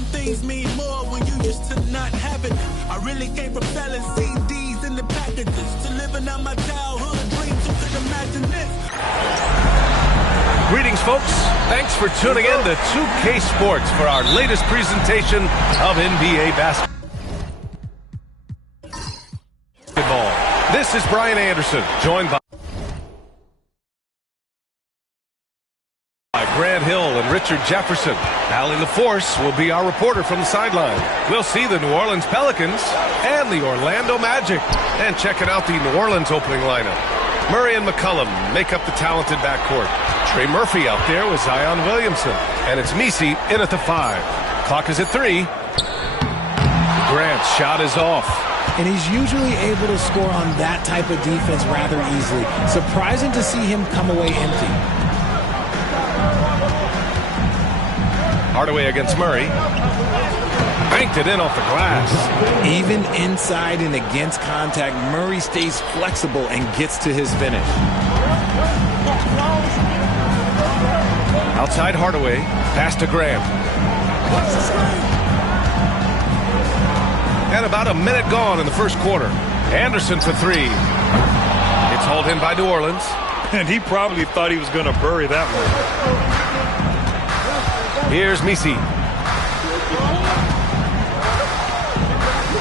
some things mean more when you used to not have it. I really came from selling CDs in the packages to living out my childhood dreams. Who could imagine this? Greetings, folks. Thanks for tuning in to 2K Sports for our latest presentation of NBA basketball. This is Brian Anderson, joined by Grant Hill and Richard Jefferson. Allie LaForce will be our reporter from the sideline. We'll see the New Orleans Pelicans and the Orlando Magic. And checking out the New Orleans opening lineup. Murray and McCollum make up the talented backcourt. Trey Murphy out there with Zion Williamson. And it's Messi in at the 5. Clock is at 3. Grant's shot is off. And he's usually able to score on that type of defense rather easily. Surprising to see him come away empty. Hardaway against Murray. Banked it in off the glass. Even inside and against contact, Murray stays flexible and gets to his finish. Outside Hardaway. Pass to Graham. And about a minute gone in the first quarter. Anderson for 3. It's hauled in by New Orleans. And he probably thought he was going to bury that one. Here's Messi.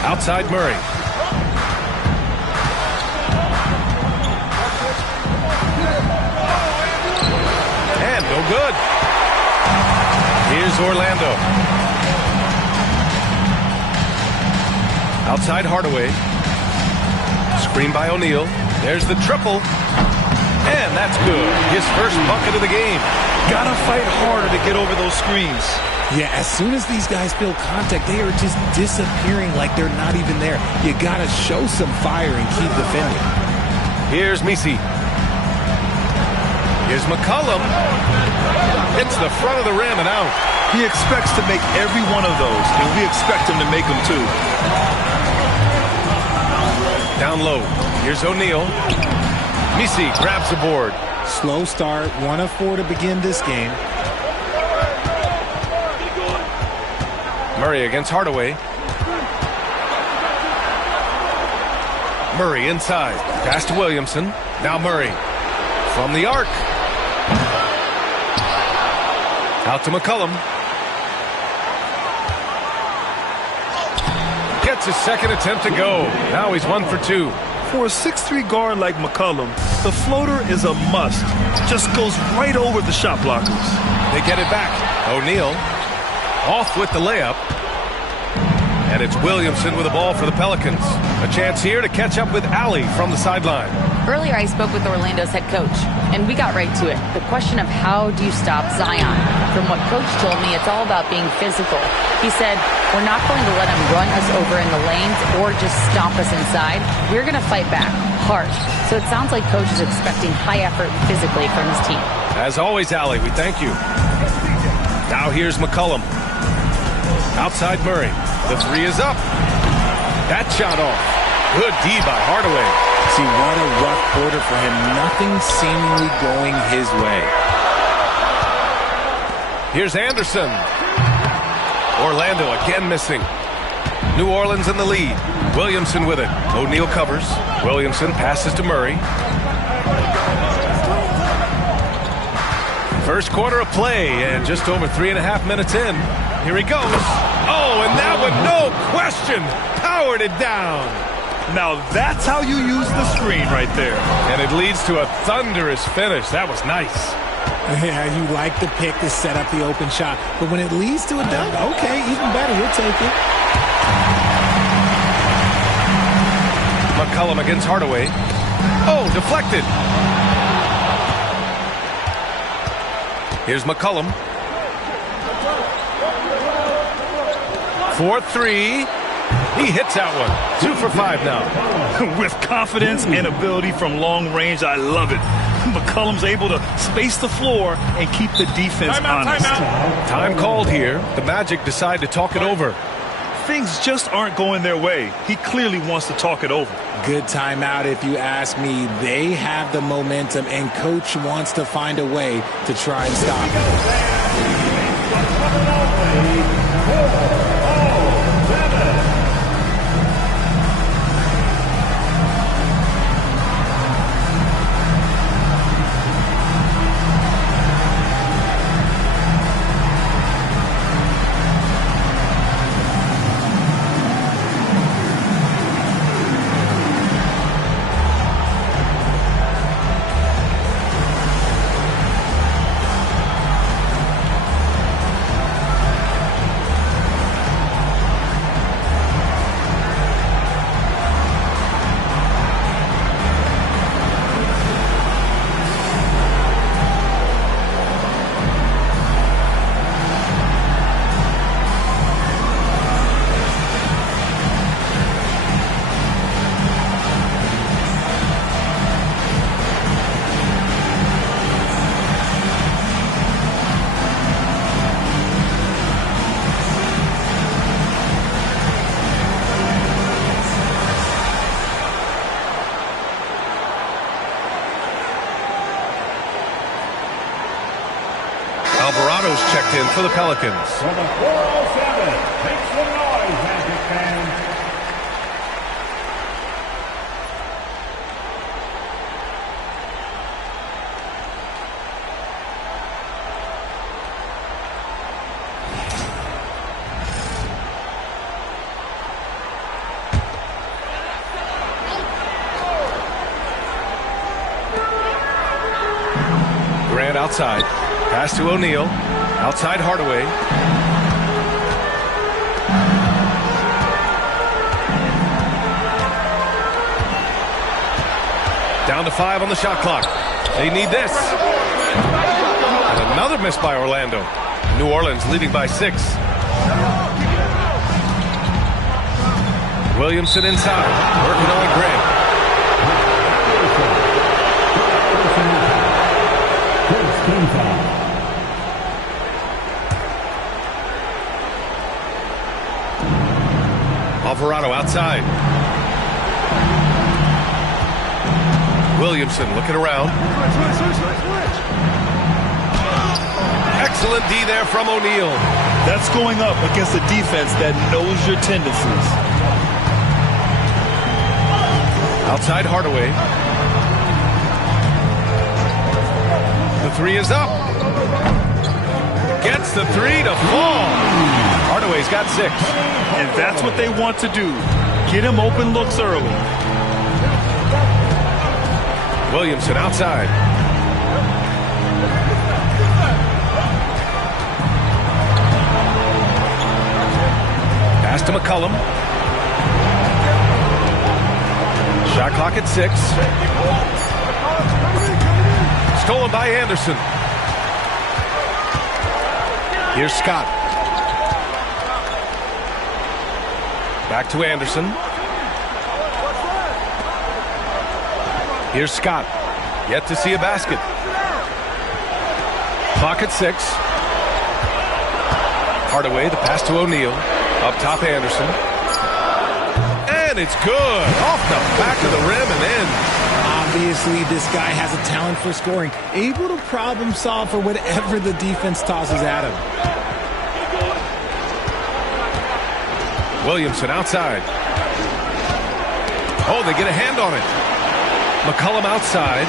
Outside Murray. And no good. Here's Orlando. Outside Hardaway. Screen by O'Neal. There's the triple. And that's good. His first bucket of the game. Gotta fight harder to get over those screens. Yeah, as soon as these guys feel contact, they are just disappearing like they're not even there. You gotta show some fire and keep defending. Here's Messi. Here's McCollum. Hits the front of the rim and out. He expects to make every one of those, and we expect him to make them too. Down low. Here's O'Neal. Messi grabs the board. Slow start, 1 of 4 to begin this game. Murray against Hardaway. Murray inside. Pass to Williamson. Now Murray. From the arc. Out to McCollum. Gets his second attempt to go. Now he's 1 for 2. For a 6'3" guard like McCollum, the floater is a must. Just goes right over the shot blockers. They get it back. O'Neal off with the layup. And it's Williamson with the ball for the Pelicans. A chance here to catch up with Allie from the sideline. Earlier, I spoke with Orlando's head coach, and we got right to it. The question of how do you stop Zion? From what Coach told me, it's all about being physical. He said, we're not going to let him run us over in the lanes or just stomp us inside. We're going to fight back hard. So it sounds like Coach is expecting high effort physically from his team. As always, Allie, we thank you. Now here's McCollum. Outside Murray. The 3 is up. That shot off. Good D by Hardaway. See, what a rough quarter for him. Nothing seemingly going his way. Here's Anderson. Orlando again missing. New Orleans in the lead. Williamson with it. O'Neal covers. Williamson passes to Murray. First quarter of play, and just over 3.5 minutes in. Here he goes. Oh, and that one, no question, powered it down. Now that's how you use the screen right there. And it leads to a thunderous finish. That was nice. Yeah, you like the pick to set up the open shot. But when it leads to a dunk, okay, even better, you'll take it. McCollum against Hardaway. Oh, deflected. Here's McCollum. 4-3. He hits that one. 2 for 5 now. With confidence and ability from long range, I love it. McCollum's able to space the floor and keep the defense honest. Time called here. The Magic decide to talk it over. Things just aren't going their way. He clearly wants to talk it over. Good timeout if you ask me. They have the momentum, and Coach wants to find a way to try and stop it. in for the Pelicans. Number 407, make some noise, Magic fans. Grant outside. Pass to O'Neal. Outside Hardaway. Down to 5 on the shot clock. They need this. And another miss by Orlando. New Orleans leading by 6. Williamson inside. Working on Grant. Alvarado outside. Williamson looking around. Excellent D there from O'Neal. That's going up against a defense that knows your tendencies. Outside Hardaway. The 3 is up. Gets the 3 to fall. Hardaway's got 6. And that's what they want to do. Get him open looks early. Williamson outside. Pass to McCollum. Shot clock at 6. Stolen by Anderson. Here's Scott. Back to Anderson. Here's Scott. Yet to see a basket. Clock at 6. Hardaway, the pass to O'Neal. Up top, Anderson. And it's good. Off the back of the rim and in. Obviously, this guy has a talent for scoring. Able to problem solve for whatever the defense tosses at him. Williamson outside. Oh, they get a hand on it. McCollum outside.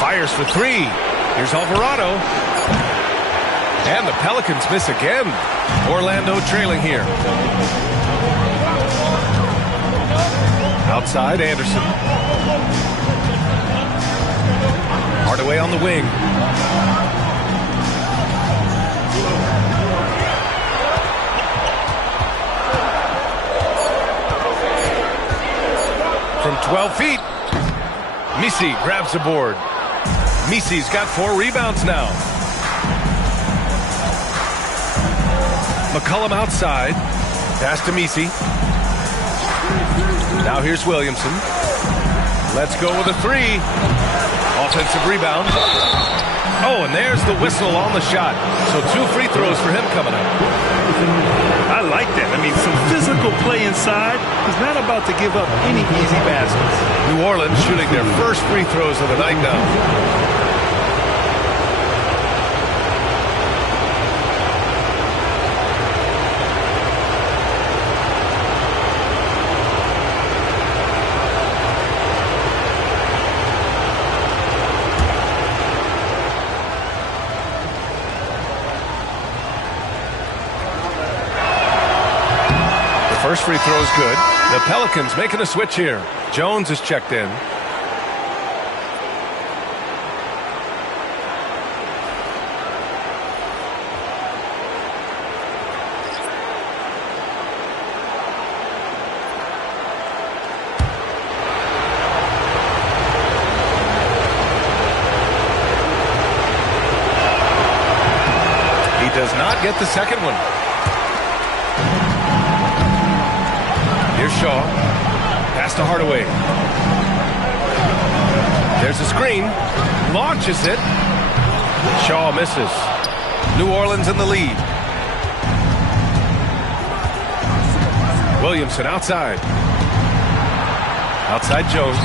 Fires for 3. Here's Alvarado. And the Pelicans miss again. Orlando trailing here. Outside, Anderson. Hardaway on the wing. From 12 feet, Misi grabs the board. Misi's got 4 rebounds now. McCollum outside. Pass to Misi. Now here's Williamson. Let's go with a 3. Offensive rebound. Oh, and there's the whistle on the shot. So 2 free throws for him coming up. I like that. I mean, some physical play inside. He's not about to give up any easy baskets. New Orleans shooting their first free throws of the night now. First free throw is good. The Pelicans making a switch here. Jones is checked in. He does not get the second one. Here's Shaw. Pass to Hardaway. There's a screen. Launches it. Shaw misses. New Orleans in the lead. Williamson outside. Outside Jones.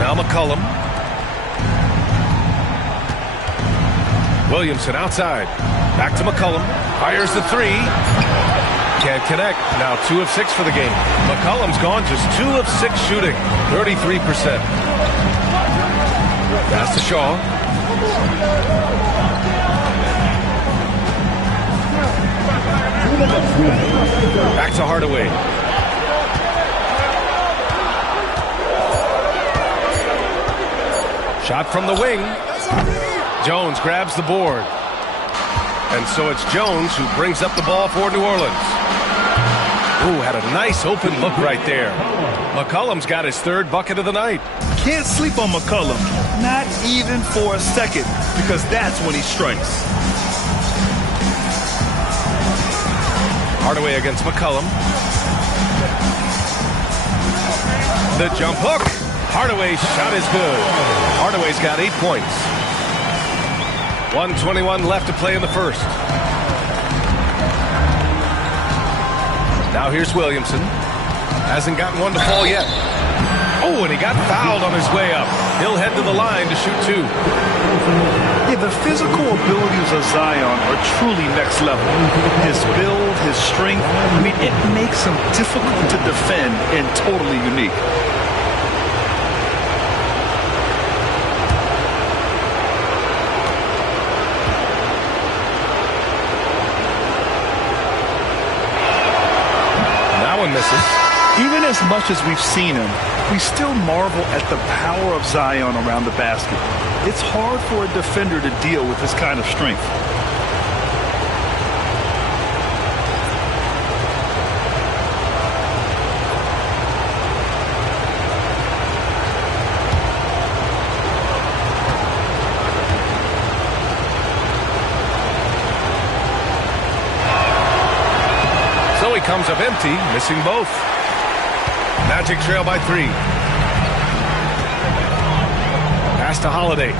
Now McCollum. Williamson outside. Back to McCollum. Fires the three. Can't connect. Now 2 of 6 for the game. McCollum's gone just 2 of 6 shooting. 33%. Pass to Shaw. Back to Hardaway. Shot from the wing. Jones grabs the board. And so it's Jones who brings up the ball for New Orleans. Ooh, had a nice open look right there. McCollum's got his 3rd bucket of the night. Can't sleep on McCollum. Not even for a second, because that's when he strikes. Hardaway against McCollum. The jump hook. Hardaway's shot is good. Hardaway's got 8 points. 1:21 left to play in the first. Now here's Williamson. Hasn't gotten one to fall yet. Oh, and he got fouled on his way up. He'll head to the line to shoot 2. Yeah, the physical abilities of Zion are truly next level. His build, his strength, I mean, it makes him difficult to defend and totally unique. Misses. Even as much as we've seen him, we still marvel at the power of Zion around the basket. It's hard for a defender to deal with this kind of strength. So he comes up empty, missing both. Magic trail by 3. Pass to Holiday.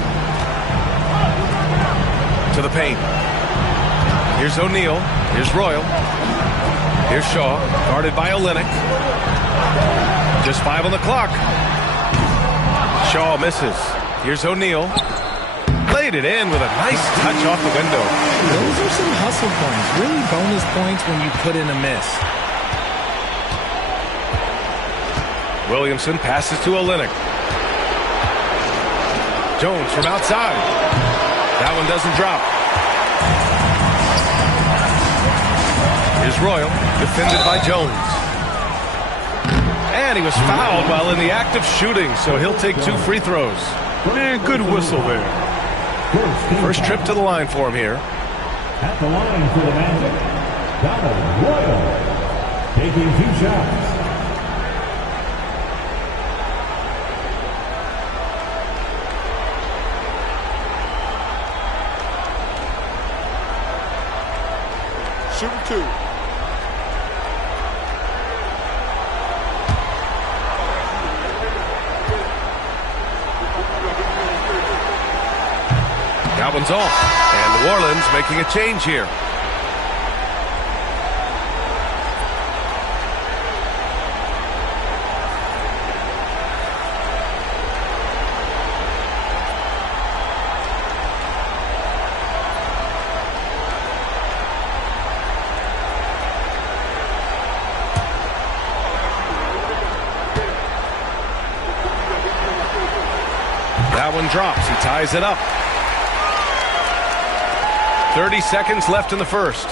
To the paint. Here's O'Neal. Here's Royal. Here's Shaw, guarded by Olynyk. Just 5 on the clock. Shaw misses. Here's O'Neal. Played it in with a nice touch off the window. Those are some hustle points. Really bonus points when you put in a miss. Williamson passes to Olynyk. Jones from outside. That one doesn't drop. Here's Royal, defended by Jones. And he was fouled while in the act of shooting, so he'll take 2 free throws. And good whistle there. First trip to the line for him here. At the line for the Magic, Donald Royal, taking 2 shots. Shooting 2. That one's off. And New Orleans making a change here. That one drops. He ties it up. 30 seconds left in the first.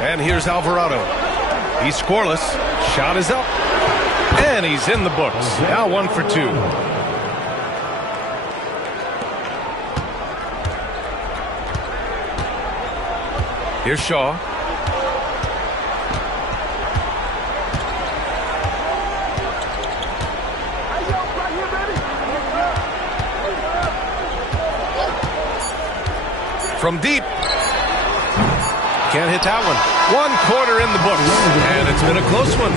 And here's Alvarado. He's scoreless. Shot is up. And he's in the books. Now 1 for 2. Here's Shaw. From deep. Can't hit that one. 1 quarter in the books. And it's been a close one.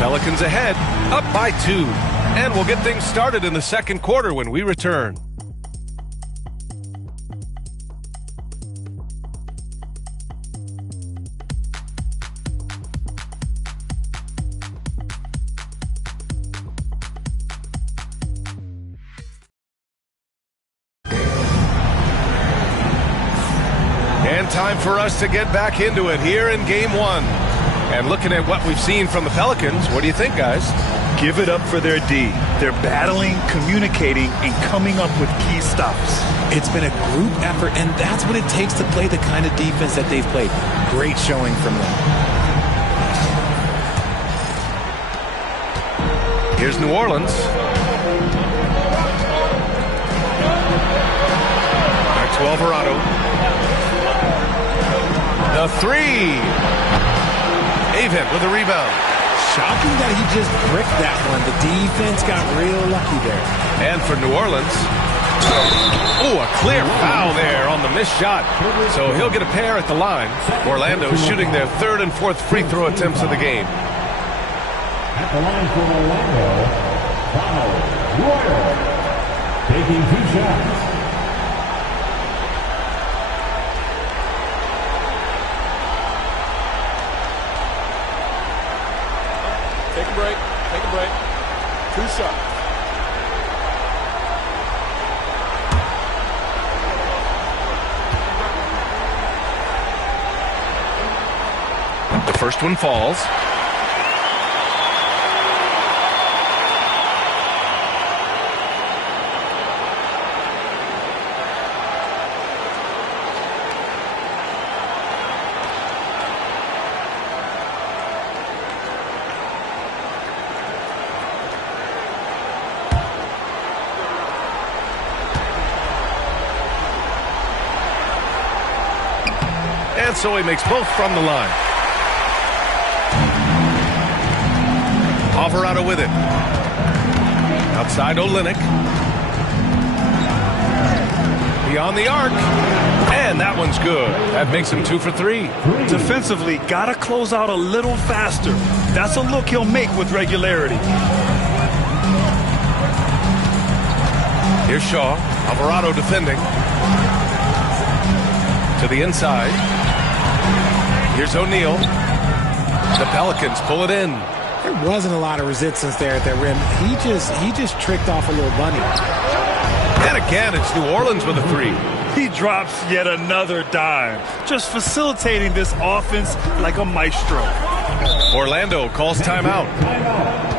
Pelicans ahead, up by 2. And we'll get things started in the second quarter when we return. And time for us to get back into it here in Game 1. And looking at what we've seen from the Pelicans, what do you think, guys? Give it up for their D. They're battling, communicating, and coming up with key stops. It's been a group effort, and that's what it takes to play the kind of defense that they've played. Great showing from them. Here's New Orleans. Back to Alvarado. The three. Avent with a rebound. Shocking that he just bricked that one. The defense got real lucky there. And for New Orleans, oh, a clear foul there on the missed shot. So he'll get a pair at the line. Orlando shooting their third and fourth free throw attempts of the game. At the line for Orlando, Royal, taking 2 shots. Take a break. Take a break. 2 shots. The first one falls. And so he makes both from the line. Alvarado with it. Outside Olynyk. Beyond the arc. And that one's good. That makes him 2 for 3. Defensively, gotta close out a little faster. That's a look he'll make with regularity. Here's Shaw. Alvarado defending. To the inside. Here's O'Neal. The Pelicans pull it in. There wasn't a lot of resistance there at that rim. He just tricked off a little bunny. And again, it's New Orleans with a 3. He drops yet another dime, just facilitating this offense like a maestro. Orlando calls timeout.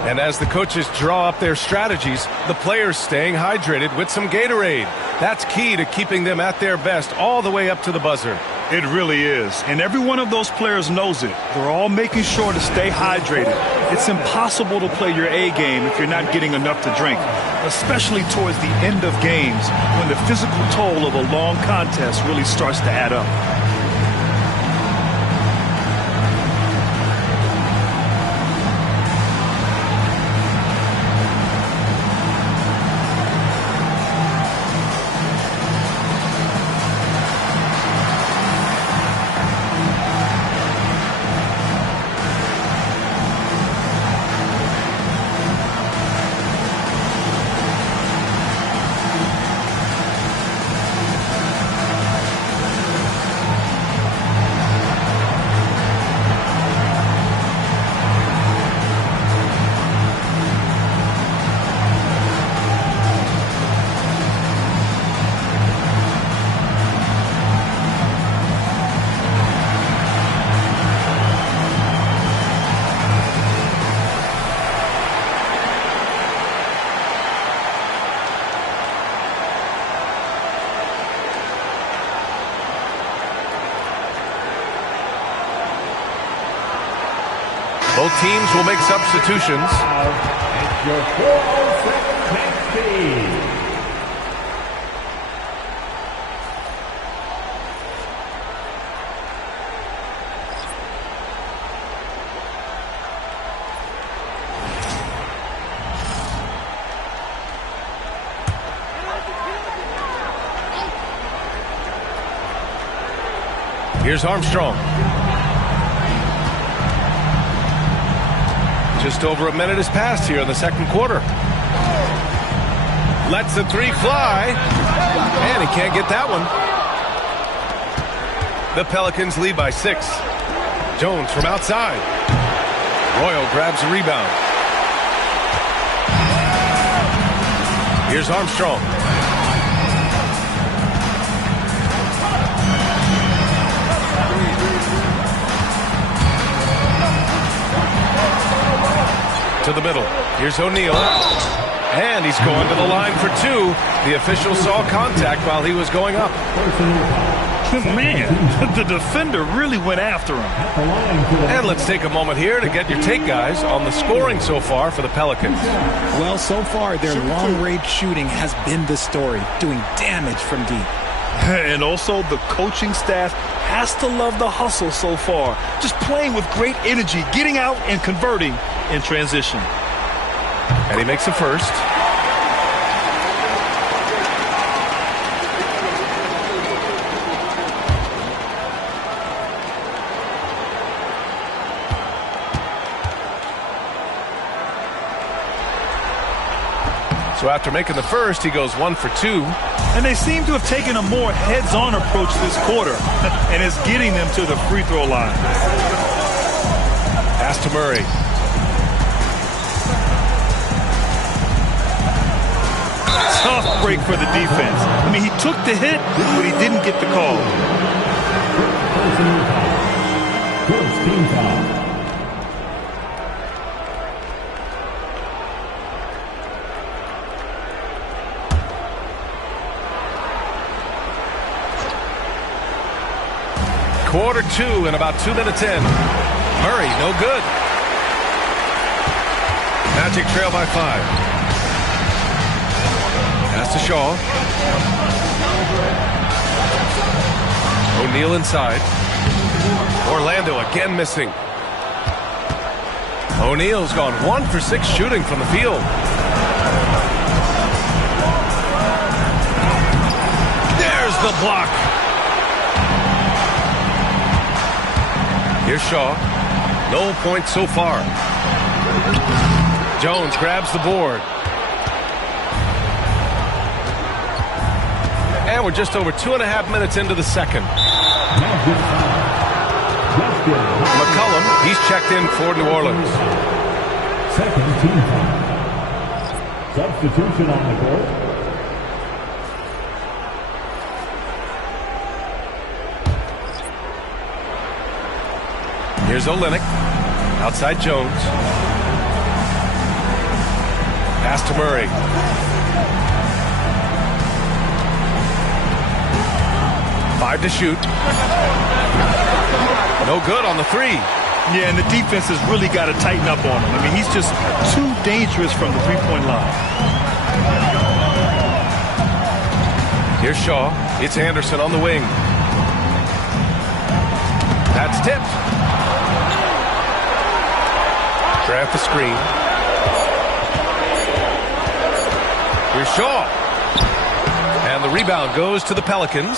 And as the coaches draw up their strategies, the players staying hydrated with some Gatorade. That's key to keeping them at their best all the way up to the buzzer. It really is. And every one of those players knows it. They're all making sure to stay hydrated. It's impossible to play your A game if you're not getting enough to drink, especially towards the end of games when the physical toll of a long contest really starts to add up. Both teams will make substitutions. It's your 402nd match team. Here's Armstrong. Just over a minute has passed here in the second quarter. Lets the 3 fly. And he can't get that one. The Pelicans lead by 6. Jones from outside. Royal grabs a rebound. Here's Armstrong. To the middle. Here's O'Neal. And he's going to the line for two. The official saw contact while he was going up. Man, the defender really went after him. And let's take a moment here to get your take, guys, on the scoring so far for the Pelicans. Well, so far, their long-range shooting has been the story, doing damage from deep. And also, the coaching staff has to love the hustle so far. Just playing with great energy, getting out and converting in transition. And he makes the first. So after making the first, he goes 1 for 2. And they seem to have taken a more heads-on approach this quarter, and it's getting them to the free throw line. Pass to Murray. Tough break for the defense. I mean, he took the hit, but he didn't get the call. First team foul. Quarter 2 and about 2 minutes in. Murray, no good. Magic trail by 5. Pass to Shaw. O'Neal inside. Orlando again missing. O'Neal's gone 1 for 6 shooting from the field. There's the block. Here's Shaw. No points so far. Jones grabs the board. And we're just over 2.5 minutes into the second. McCollum, he's checked in for New Orleans. Second team foul. Substitution on the court. Here's Olynyk. Outside Jones. Pass to Murray. Five to shoot. No good on the three. Yeah, and the defense has really got to tighten up on him. I mean, he's just too dangerous from the three-point line. Here's Shaw. It's Anderson on the wing. That's tipped. Grab the screen. Here's Shaw. And the rebound goes to the Pelicans.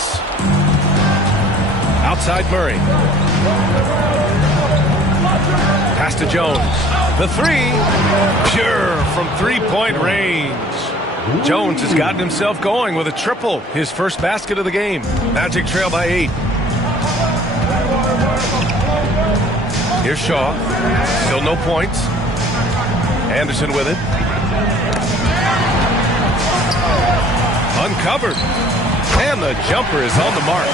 Outside Murray. Pass to Jones. The three. Pure from three-point range. Jones has gotten himself going with a triple. His first basket of the game. Magic trail by 8. Here's Shaw. Still no points. Anderson with it. Uncovered. And the jumper is on the mark.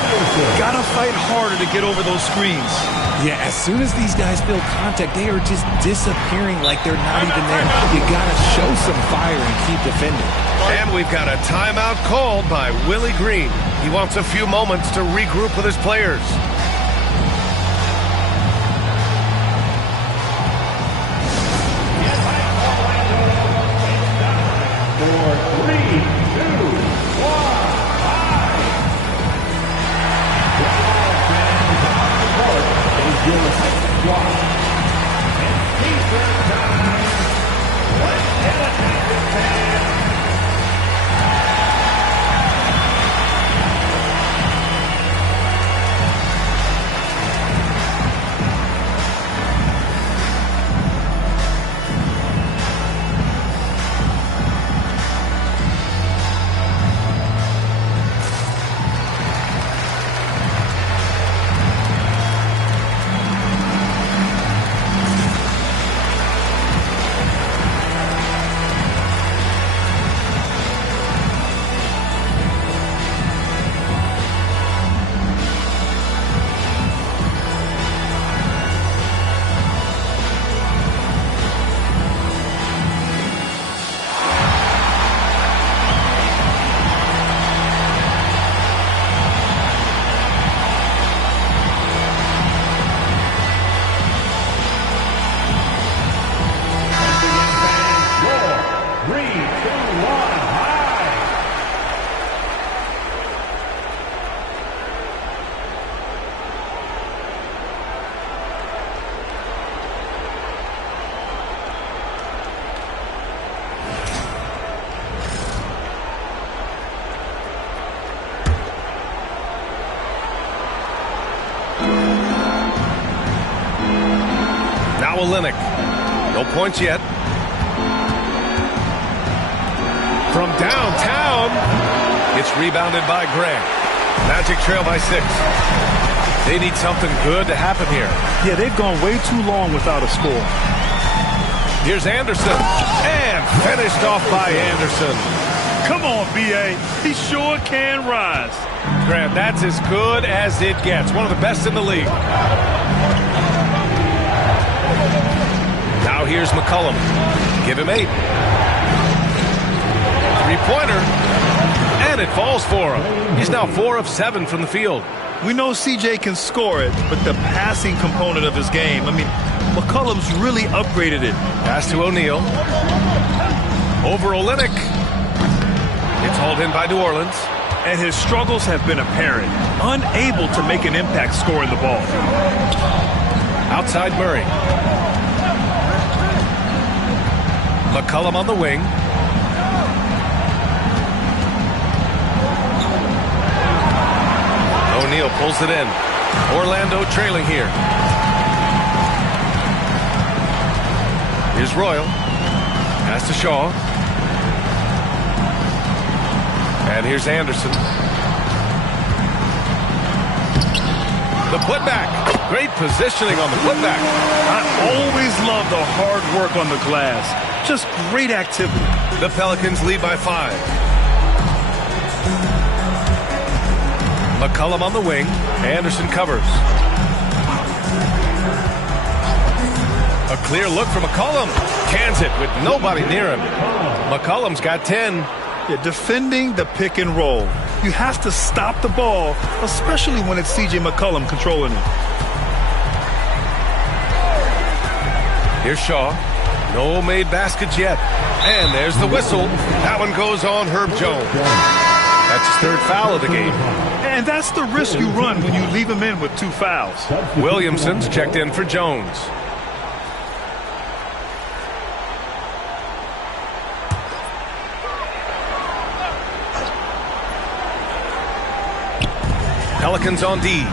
Gotta fight harder to get over those screens. Yeah, as soon as these guys feel contact, they are just disappearing like they're not even there. You gotta show some fire and keep defending. And we've got a timeout called by Willie Green. He wants a few moments to regroup with his players. Olynyk. No points yet. From downtown, it's rebounded by Grant. Magic trail by 6. They need something good to happen here. Yeah, they've gone way too long without a score. Here's Anderson, and finished off by Anderson. Come on, B.A. He sure can rise. Grant, that's as good as it gets. One of the best in the league. Now here's McCollum. Give him 8. Three-pointer, and it falls for him. He's now 4 of 7 from the field. We know CJ can score it, but the passing component of his game, I mean, McCollum's really upgraded it. Pass to O'Neal. Over Olynyk. It's hauled in by New Orleans. And his struggles have been apparent. Unable to make an impact scoring the ball. Outside Murray. McCollum on the wing. O'Neal pulls it in. Orlando trailing here. Here's Royal. Pass to Shaw. And here's Anderson. The putback. Great positioning on the putback. I always love the hard work on the glass. Just great activity. The Pelicans lead by 5. McCollum on the wing. Anderson covers. A clear look for McCollum. Cans it with nobody near him. McCollum's got 10. Yeah, defending the pick and roll. You have to stop the ball, especially when it's C.J. McCollum controlling it. Here's Shaw. No made baskets yet. And there's the whistle. That one goes on Herb Jones. That's his 3rd foul of the game. And that's the risk you run when you leave him in with 2 fouls. Williamson's checked in for Jones. Pelicans on D.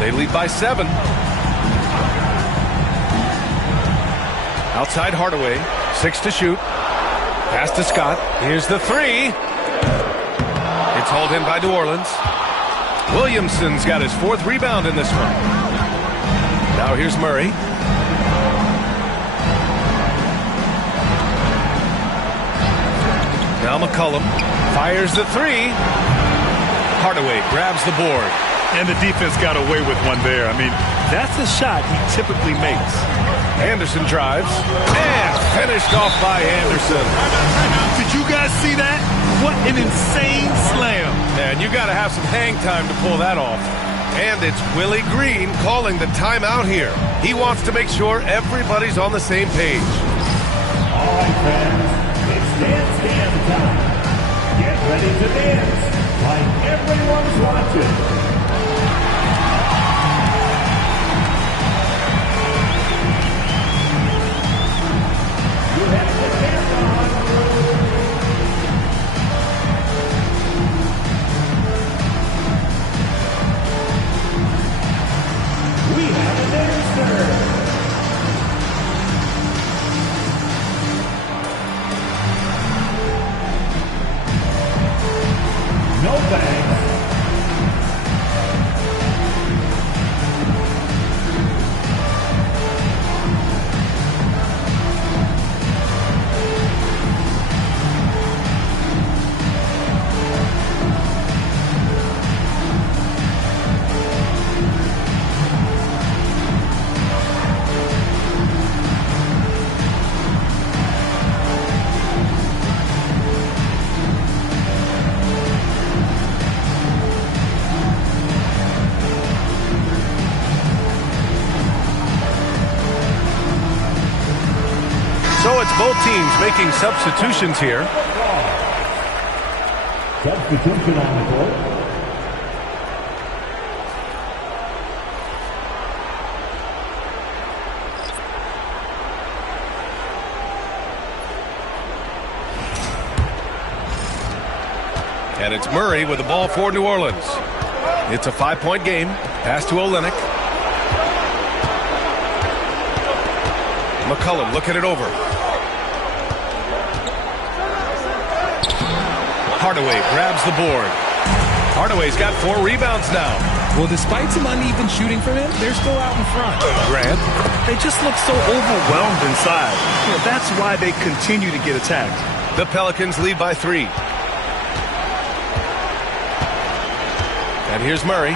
They lead by 7. Outside Hardaway. 6 to shoot. Pass to Scott. Here's the 3. It's hauled in by New Orleans. Williamson's got his 4th rebound in this one. Now here's Murray. Now McCollum fires the 3. Hardaway grabs the board. And the defense got away with one there. I mean, that's a shot he typically makes. Anderson drives. And finished off by Anderson. Did you guys see that? What an insane slam. And you got to have some hang time to pull that off. And it's Willie Green calling the timeout here. He wants to make sure everybody's on the same page. All right, fans, it's dance time. Get ready to dance like everyone's watching. You have to dance on. We have a dancer. No thanks. So it's both teams making substitutions here. Substitution on the court. And it's Murray with the ball for New Orleans. It's a 5-point game. Pass to Olynyk. McCollum looking it over. Hardaway grabs the board. Hardaway's got 4 rebounds now. Well, despite some uneven shooting from him, they're still out in front. Grant. They just look so overwhelmed inside. That's why they continue to get attacked. The Pelicans lead by 3. And here's Murray.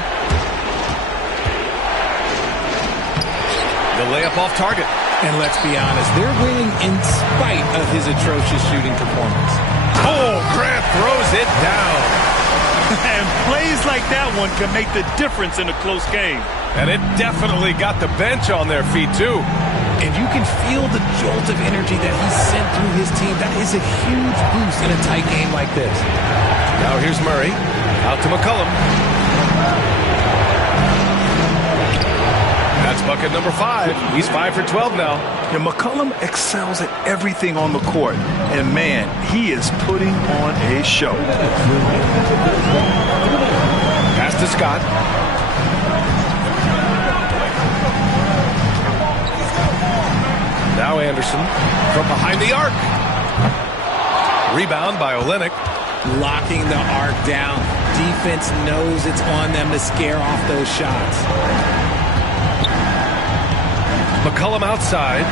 The layup off target. And let's be honest, they're winning in spite of his atrocious shooting performance. Oh, Grant throws it down. And plays like that one can make the difference in a close game. And it definitely got the bench on their feet, too. And you can feel the jolt of energy that he sent through his team. That is a huge boost in a tight game like this. Now here's Murray. Out to McCollum. That's bucket number 5. He's 5 for 12 now. And McCollum excels at everything on the court. And, man, he is putting on a show. Pass to Scott. Now Anderson from behind the arc. Rebound by Olynyk. Locking the arc down. Defense knows it's on them to scare off those shots. McCollum outside.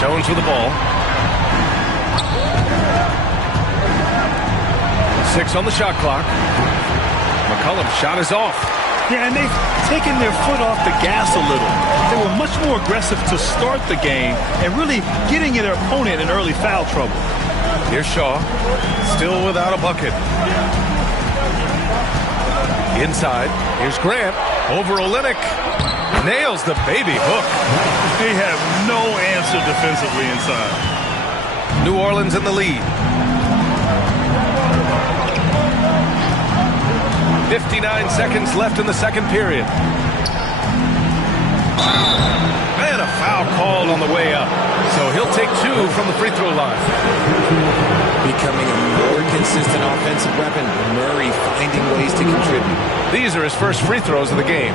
Jones with the ball. 6 on the shot clock. McCollum's shot is off. Yeah, and they've taken their foot off the gas a little. They were much more aggressive to start the game and really getting their opponent in early foul trouble. Here's Shaw. Still without a bucket. Inside. Here's Grant. Over Olynyk. Nails the baby hook. They have no answer defensively inside. New Orleans in the lead. 59 seconds left in the second period. And a foul called on the way up. So he'll take 2 from the free throw line. Becoming a more consistent offensive weapon. Murray finding ways to contribute. These are his first free throws of the game.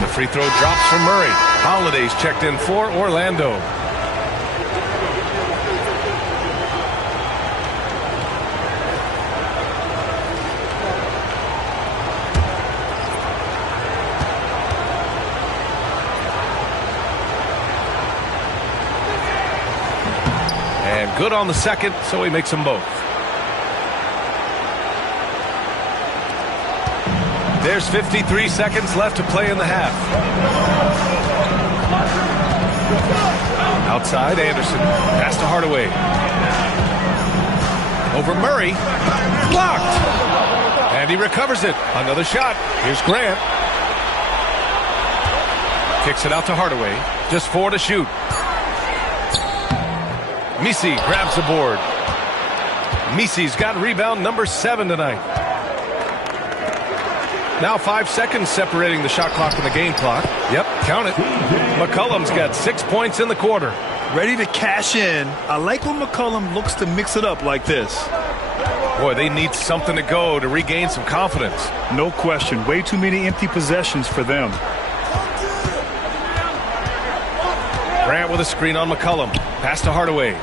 The free throw drops from Murray. Holiday's checked in for Orlando. And good on the second, so he makes them both. There's 53 seconds left to play in the half. Outside, Anderson. Pass to Hardaway. Over Murray. Blocked! And he recovers it. Another shot. Here's Grant. Kicks it out to Hardaway. Just 4 to shoot. Misi grabs the board. Misi's got rebound number 7 tonight. Now 5 seconds separating the shot clock and the game clock. Yep, count it. McCollum's got 6 points in the quarter. Ready to cash in. I like when McCollum looks to mix it up like this. Boy, they need something to go to regain some confidence. No question. Way too many empty possessions for them. Grant with a screen on McCollum. Pass to Hardaway.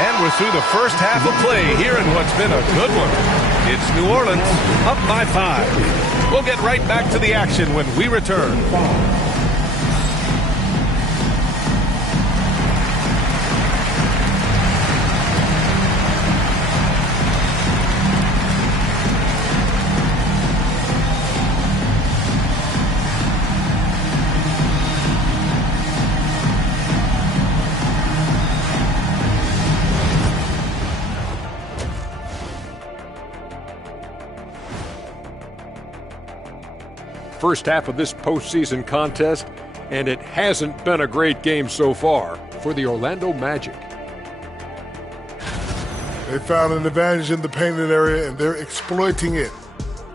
And we're through the first half of play here in what's been a good one. It's New Orleans up by 5. We'll get right back to the action when we return. First half of this postseason contest, and it hasn't been a great game so far for the Orlando Magic. They found an advantage in the painted area, and they're exploiting it.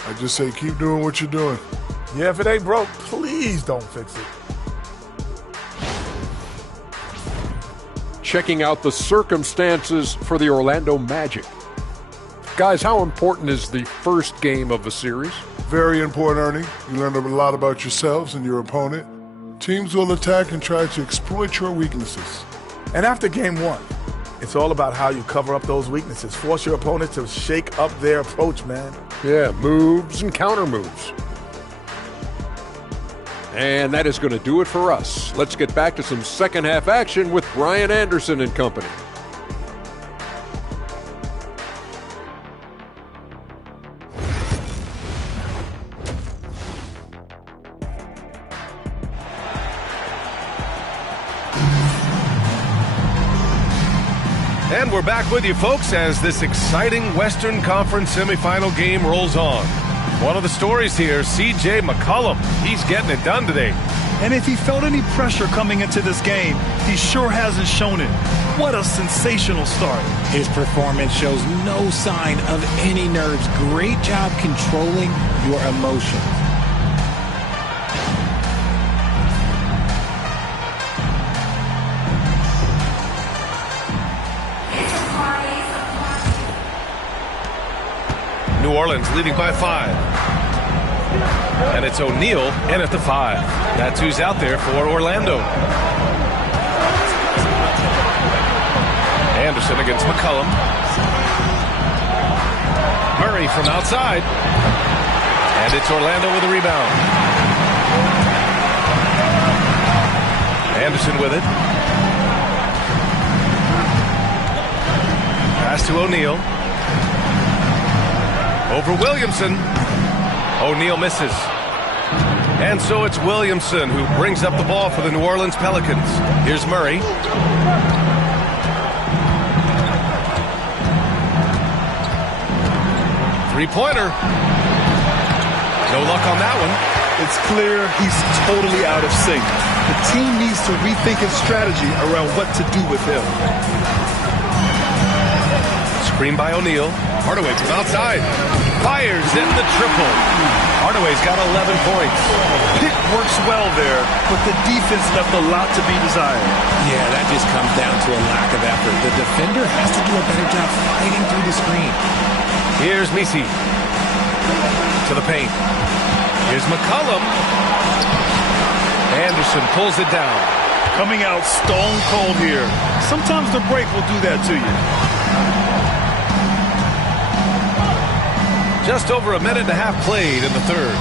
I just say keep doing what you're doing. Yeah, if it ain't broke, please don't fix it. Checking out the circumstances for the Orlando Magic. Guys, how important is the first game of the series? Very important, Ernie. You learn a lot about yourselves and your opponent. Teams will attack and try to exploit your weaknesses. And after game one, it's all about how you cover up those weaknesses. Force your opponent to shake up their approach, man. Yeah, moves and counter moves. And that is going to do it for us. Let's get back to some second half action with Brian Anderson and company. And we're back with you, folks, as this exciting Western Conference semifinal game rolls on. One of the stories here, C.J. McCollum. He's getting it done today. And if he felt any pressure coming into this game, he sure hasn't shown it. What a sensational start. His performance shows no sign of any nerves. Great job controlling your emotions. New Orleans leading by 5. And it's O'Neal in at the 5. That's who's out there for Orlando. Anderson against McCollum. Murray from outside. And it's Orlando with a rebound. Anderson with it. Pass to O'Neal. Over Williamson. O'Neal misses. And so it's Williamson who brings up the ball for the New Orleans Pelicans. Here's Murray. Three-pointer. No luck on that one. It's clear he's totally out of sync. The team needs to rethink its strategy around what to do with him. Screen by O'Neal. Hardaway from outside. Fires in the triple. Hardaway's got 11 points. Pick works well there, but the defense left a lot to be desired. Yeah, that just comes down to a lack of effort. The defender has to do a better job fighting through the screen. Here's Misi. To the paint. Here's McCollum. Anderson pulls it down. Coming out stone cold here. Sometimes the break will do that to you. Just over a minute and a half played in the third.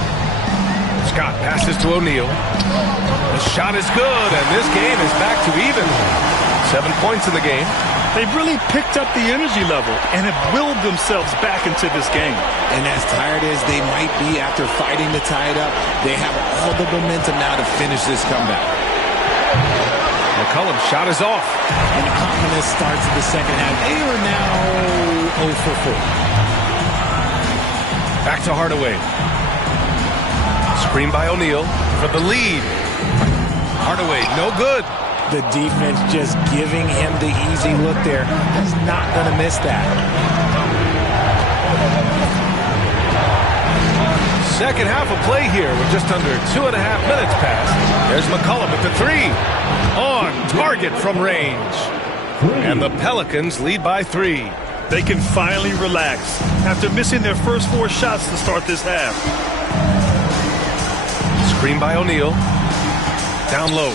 Scott passes to O'Neal. The shot is good, and this game is back to even. 7 points in the game. They've really picked up the energy level and have willed themselves back into this game. And as tired as they might be after fighting to tie it up, they have all the momentum now to finish this comeback. McCollum's shot is off. An ominous start to the second half. They are now 0 for 4. Back to Hardaway. Screen by O'Neal for the lead. Hardaway, no good. The defense just giving him the easy look there. He's not going to miss that. Second half of play here with just under 2.5 minutes passed. There's McCollum at the 3. On target from range. And the Pelicans lead by 3. They can finally relax after missing their first 4 shots to start this half. Screen by O'Neal. Down low.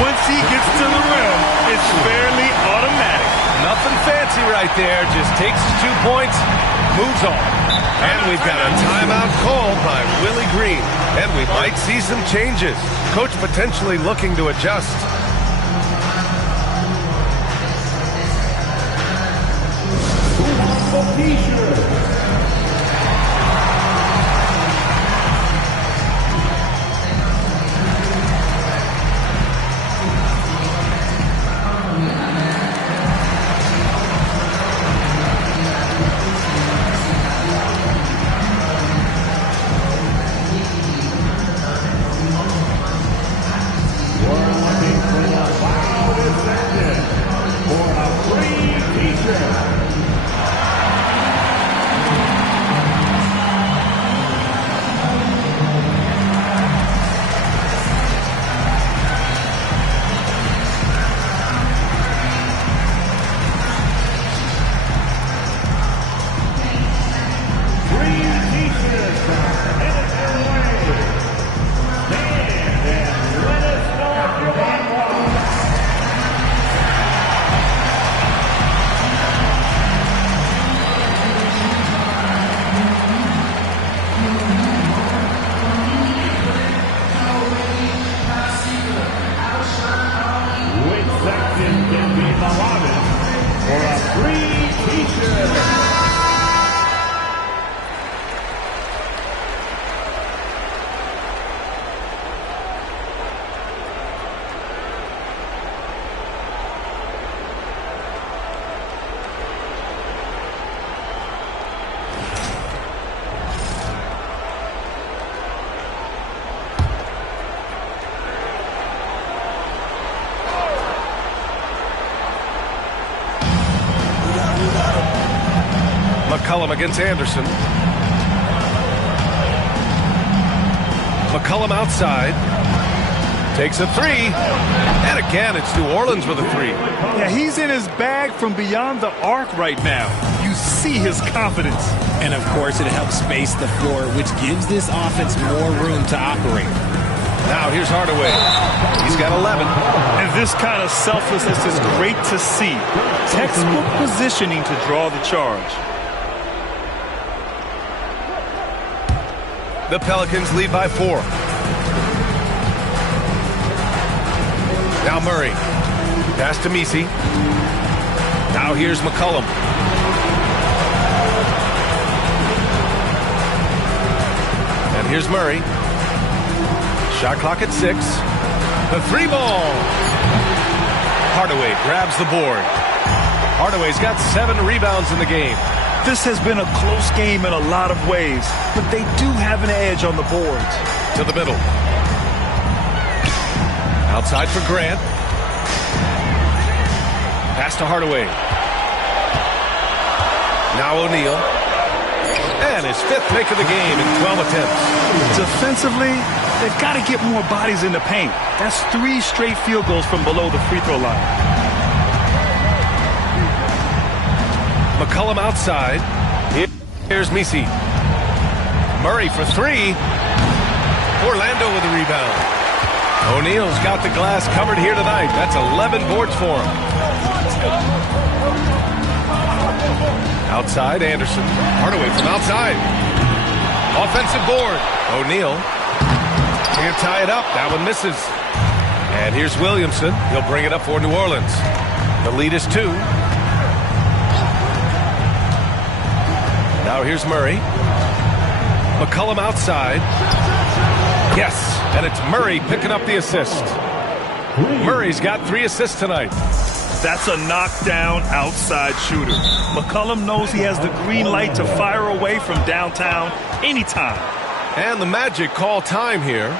Once he gets to the rim, it's fairly automatic. Nothing fancy right there. Just takes his 2 points, moves on. And we've got a timeout called by Willie Green. And we might see some changes. Coach potentially looking to adjust. the lobby for a free t-shirt. McCollum against Anderson. McCollum outside. Takes a three. And again, it's New Orleans with a three. Yeah, he's in his bag from beyond the arc right now. You see his confidence. And, of course, it helps space the floor, which gives this offense more room to operate. Now here's Hardaway. He's got 11. And this kind of selflessness is great to see. Textbook positioning to draw the charge. The Pelicans lead by 4. Now Murray. Pass to Messi. Now here's McCollum. And here's Murray. Shot clock at 6. The 3 ball. Hardaway grabs the board. Hardaway's got 7 rebounds in the game. This has been a close game in a lot of ways, but they do have an edge on the boards. To the middle. Outside for Grant. Pass to Hardaway. Now O'Neal. And his 5th make of the game in 12 attempts. Defensively, they've got to get more bodies in the paint. That's 3 straight field goals from below the free throw line. McCollum outside. Here's Messi. Murray for 3. Orlando with a rebound. O'Neal's got the glass covered here tonight. That's 11 boards for him. Outside, Anderson. Hardaway from outside. Offensive board. O'Neal. Can't tie it up. That one misses. And here's Williamson. He'll bring it up for New Orleans. The lead is 2. Now here's Murray. McCollum outside. Yes, and it's Murray picking up the assist. Murray's got 3 assists tonight. That's a knockdown outside shooter. McCollum knows he has the green light to fire away from downtown anytime. And the Magic call time here.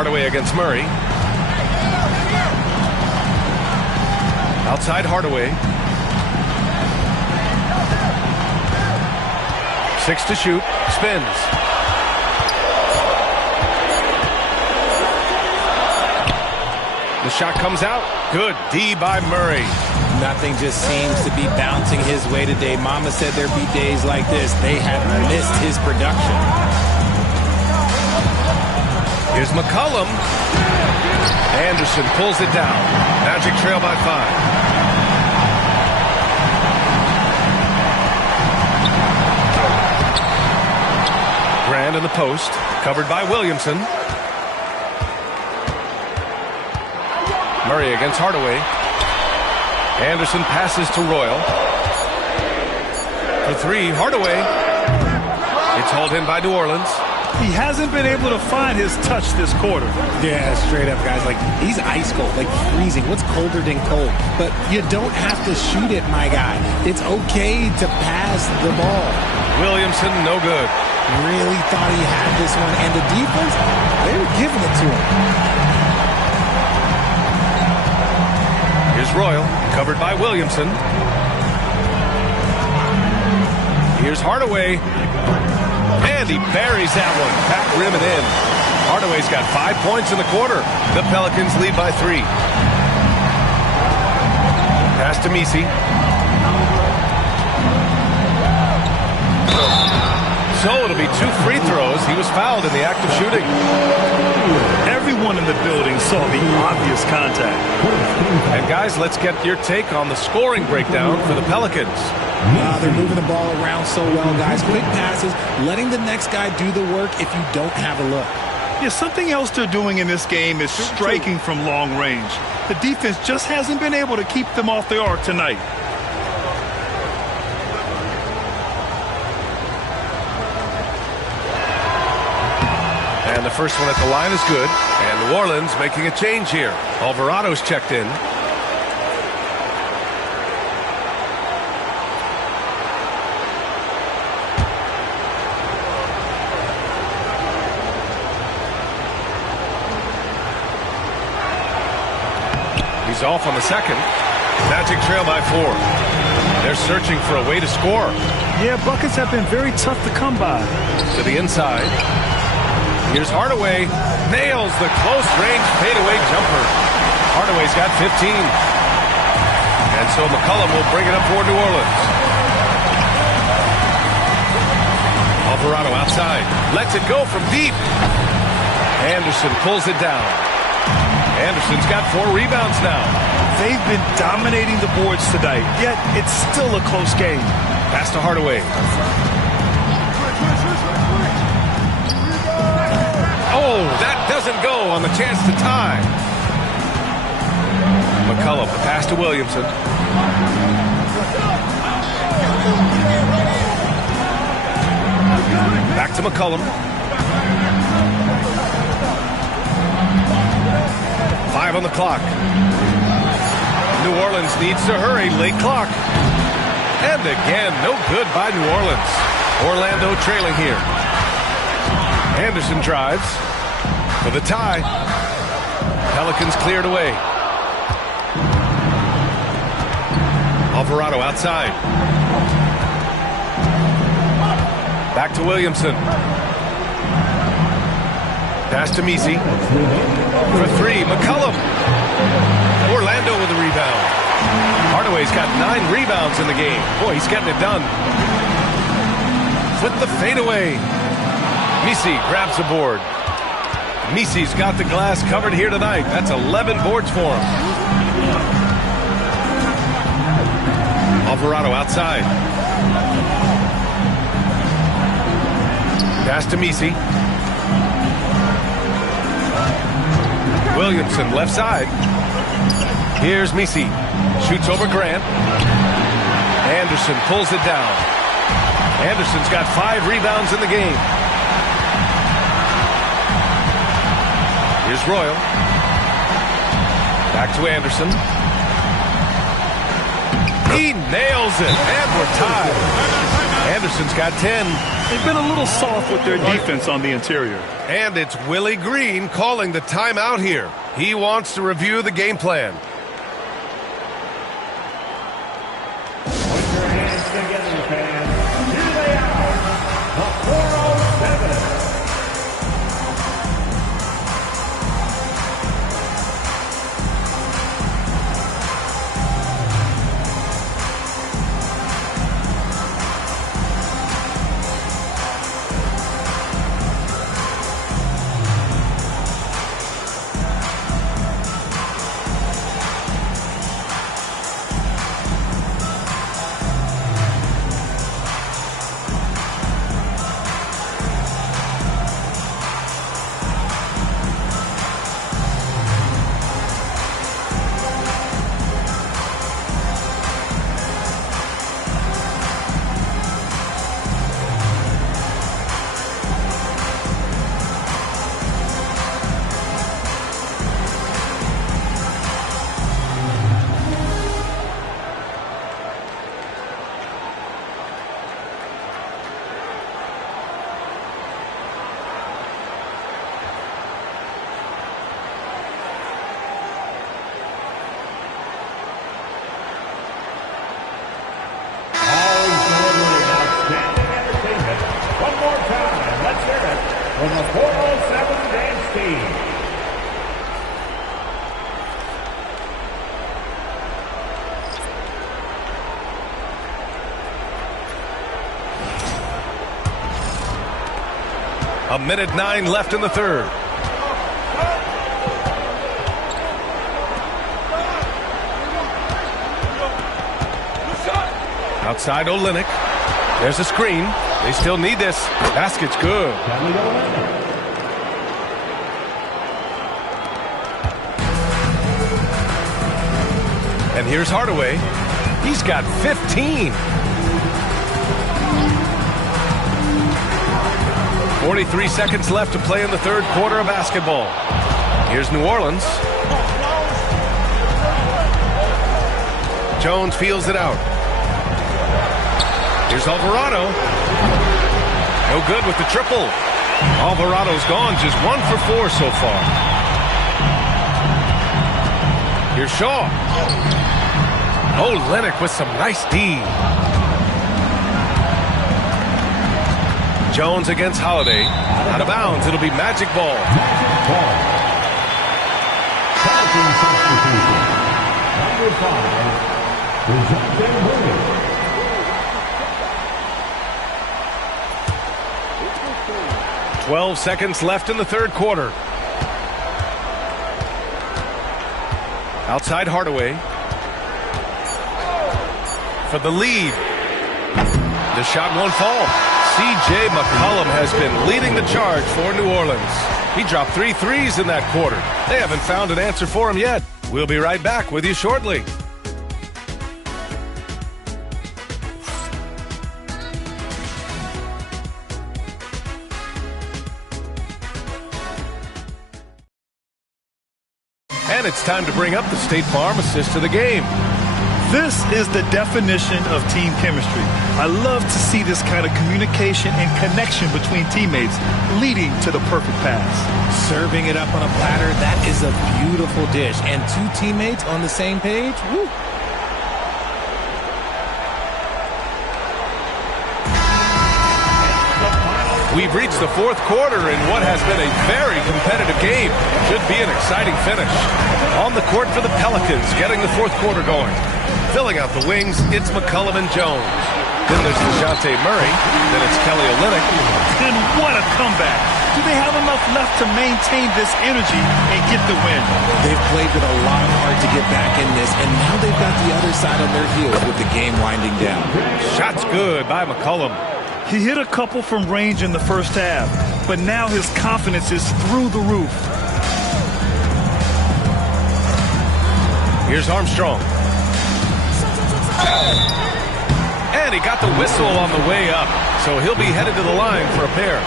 Hardaway against Murray. Outside Hardaway. 6 to shoot. Spins. The shot comes out. Good D by Murray. Nothing just seems to be bouncing his way today. Mama said there'd be days like this. They have missed his production. Here's McCollum. Anderson pulls it down. Magic trail by 5. Grant in the post, covered by Williamson. Murray against Hardaway. Anderson passes to Royal. For 3, Hardaway. It's hauled in by New Orleans. He hasn't been able to find his touch this quarter. Yeah, straight up, guys. Like, he's ice cold, like freezing. What's colder than cold? But you don't have to shoot it, my guy. It's okay to pass the ball. Williamson, no good. Really thought he had this one. And the defense, they were giving it to him. Here's Royal, covered by Williamson. Here's Hardaway. And he buries that one. Back rim and in. Hardaway's got 5 points in the quarter. The Pelicans lead by 3. Pass to Messi. So it'll be 2 free throws. He was fouled in the act of shooting. Everyone in the building saw the obvious contact. And guys, let's get your take on the scoring breakdown for the Pelicans. They're moving the ball around so well, guys. Quick passes, letting the next guy do the work if you don't have a look. Yeah, something else they're doing in this game is striking from long range. The defense just hasn't been able to keep them off the arc tonight. And the first one at the line is good. And New Orleans making a change here. Alvarado's checked in. He's off on the second. Magic trail by 4. They're searching for a way to score. Yeah, buckets have been very tough to come by. To the inside. Here's Hardaway. Nails the close-range fadeaway jumper. Hardaway's got 15. And so McCollum will bring it up for New Orleans. Alvarado outside. Lets it go from deep. Anderson pulls it down. Anderson's got 4 rebounds now. They've been dominating the boards tonight, yet it's still a close game. Pass to Hardaway. Oh, that doesn't go on the chance to tie. McCollum, the pass to Williamson. Back to McCollum. 5 on the clock. New Orleans needs to hurry. Late clock. And again, no good by New Orleans. Orlando trailing here. Anderson drives for the tie. Pelicans cleared away. Alvarado outside. Back to Williamson. Pass to Messi. For 3, McCollum. Orlando with a rebound. Hardaway's got 9 rebounds in the game. Boy, he's getting it done. With the fadeaway. Messi grabs the board. Messi's got the glass covered here tonight. That's 11 boards for him. Alvarado outside. Pass to Messi. Williamson left side. Here's Messi. Shoots over Grant. Anderson pulls it down. Anderson's got 5 rebounds in the game. Here's Royal. Back to Anderson. He nails it, and we're tied. Anderson's got 10. They've been a little soft with their defense on the interior. And it's Willie Green calling the timeout here. He wants to review the game plan. Put your hands together, fans. Here they are, the 407. from the 407 dance team. A minute 9 left in the third. Outside Olynyk. There's a screen. They still need this. Basket's good. And here's Hardaway. He's got 15. 43 seconds left to play in the third quarter of basketball. Here's New Orleans. Jones feels it out. Here's Alvarado. No good with the triple. Alvarado's gone, just 1 for 4 so far. Here's Shaw. Olynyk with some nice D. Jones against Holiday. Out of bounds. It'll be Magic Ball. Number 5, presenting Williams. 12 seconds left in the third quarter. Outside Hardaway. For the lead. The shot won't fall. C.J. McCollum has been leading the charge for New Orleans. He dropped 3 threes in that quarter. They haven't found an answer for him yet. We'll be right back with you shortly. And it's time to bring up the State Farm assist to the game. This is the definition of team chemistry. I love to see this kind of communication and connection between teammates leading to the perfect pass. Serving it up on a platter, that is a beautiful dish. And 2 teammates on the same page, woo. We've reached the fourth quarter in what has been a very competitive game. Should be an exciting finish. On the court for the Pelicans, getting the fourth quarter going. Filling out the wings, it's McCollum and Jones. Then there's DeJounte Murray. Then it's Kelly Olynyk. And what a comeback. Do they have enough left to maintain this energy and get the win? They've played with a lot of heart to get back in this, and now they've got the other side on their heels with the game winding down. Shot's good by McCollum. He hit a couple from range in the first half, but now his confidence is through the roof. Here's Armstrong. And he got the whistle on the way up, so he'll be headed to the line for a pair.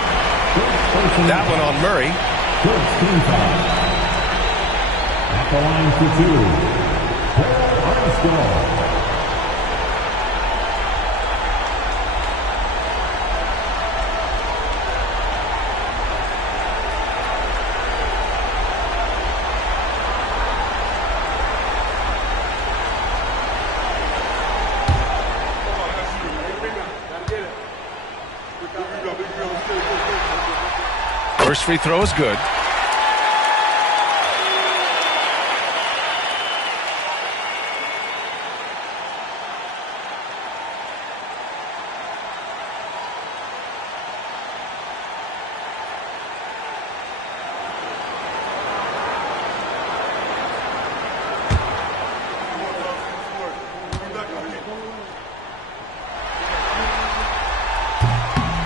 That one on Murray. At the line for 2, Armstrong. First free throw is good.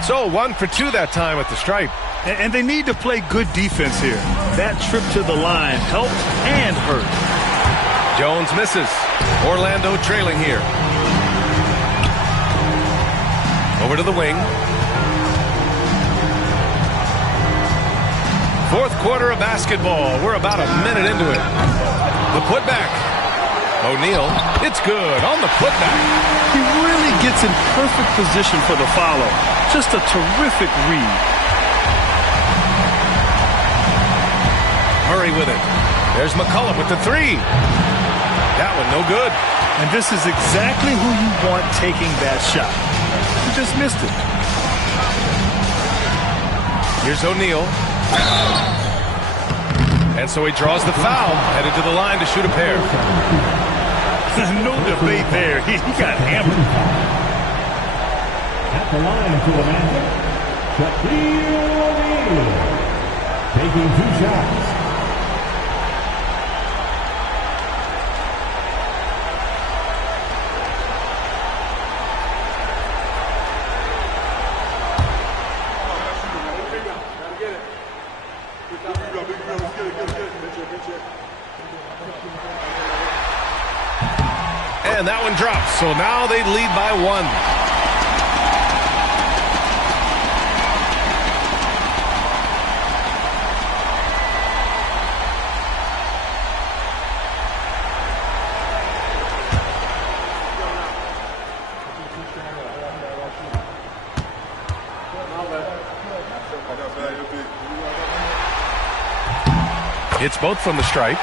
So 1 for 2 that time at the stripe. And they need to play good defense here. That trip to the line helped and hurt. Jones misses. Orlando trailing here. Over to the wing. Fourth quarter of basketball. We're about a minute into it. The putback. O'Neal. It's good on the putback. He really gets in perfect position for the follow. Just a terrific read. Murray with it. There's McCollum with the 3. That one no good. And this is exactly who you want taking that shot. He just missed it. Here's O'Neal. And so he draws the foul, headed to the line to shoot a pair. No debate there. He got hammered. At the line for the Magic, Shaquille O'Neal. Taking 2 shots. And that one drops, so now they lead by 1. It's both from the stripe.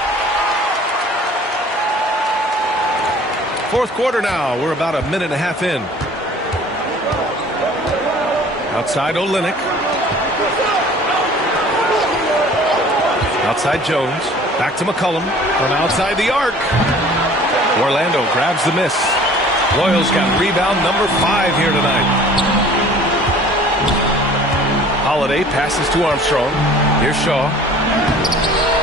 Fourth quarter now. We're about a minute and a half in. Outside Olynyk. Outside Jones. Back to McCollum. From outside the arc. Orlando grabs the miss. Loyal's got rebound number 5 here tonight. Holiday passes to Armstrong. Here's Shaw.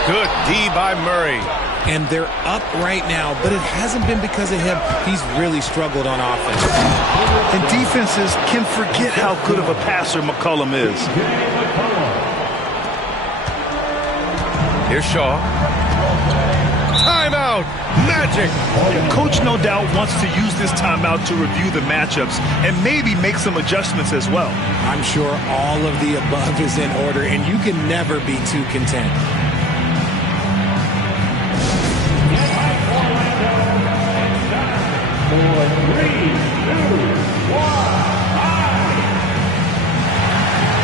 Good D by Murray. And they're up right now, but it hasn't been because of him. He's really struggled on offense. And defenses can forget how good of a passer McCollum is. Here's Shaw. Timeout. Magic. Yeah, coach no doubt wants to use this timeout to review the matchups and maybe make some adjustments as well. I'm sure all of the above is in order, and you can never be too content. For 3, 2, 1,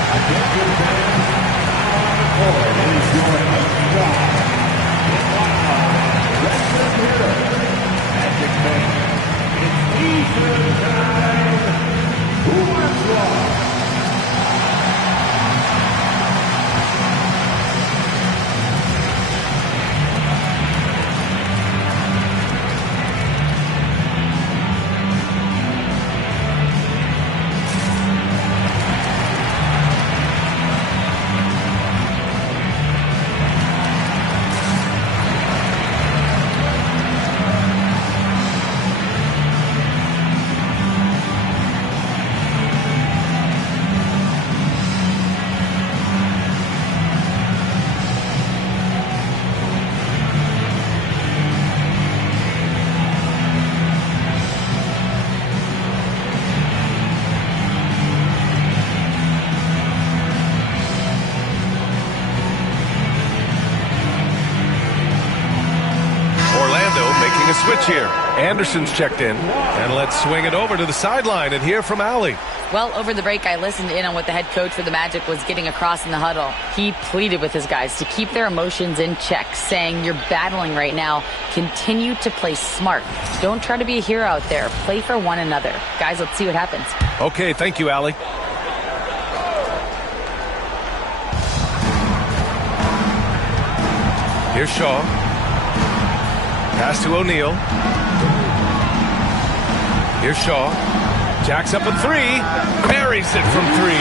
Attention fans, now on the court is your next shot. Wrestling hero, Magic Man. It's Eastern time. Who wants one? A switch here. Anderson's checked in. And let's swing it over to the sideline and hear from Allie. Well, over the break, I listened in on what the head coach for the Magic was getting across in the huddle. He pleaded with his guys to keep their emotions in check, saying, you're battling right now. Continue to play smart. Don't try to be a hero out there. Play for one another. Guys, let's see what happens. Okay, thank you, Allie. Here's Shaw. Pass to O'Neal. Here's Shaw. Jacks up a 3. Buries it from 3.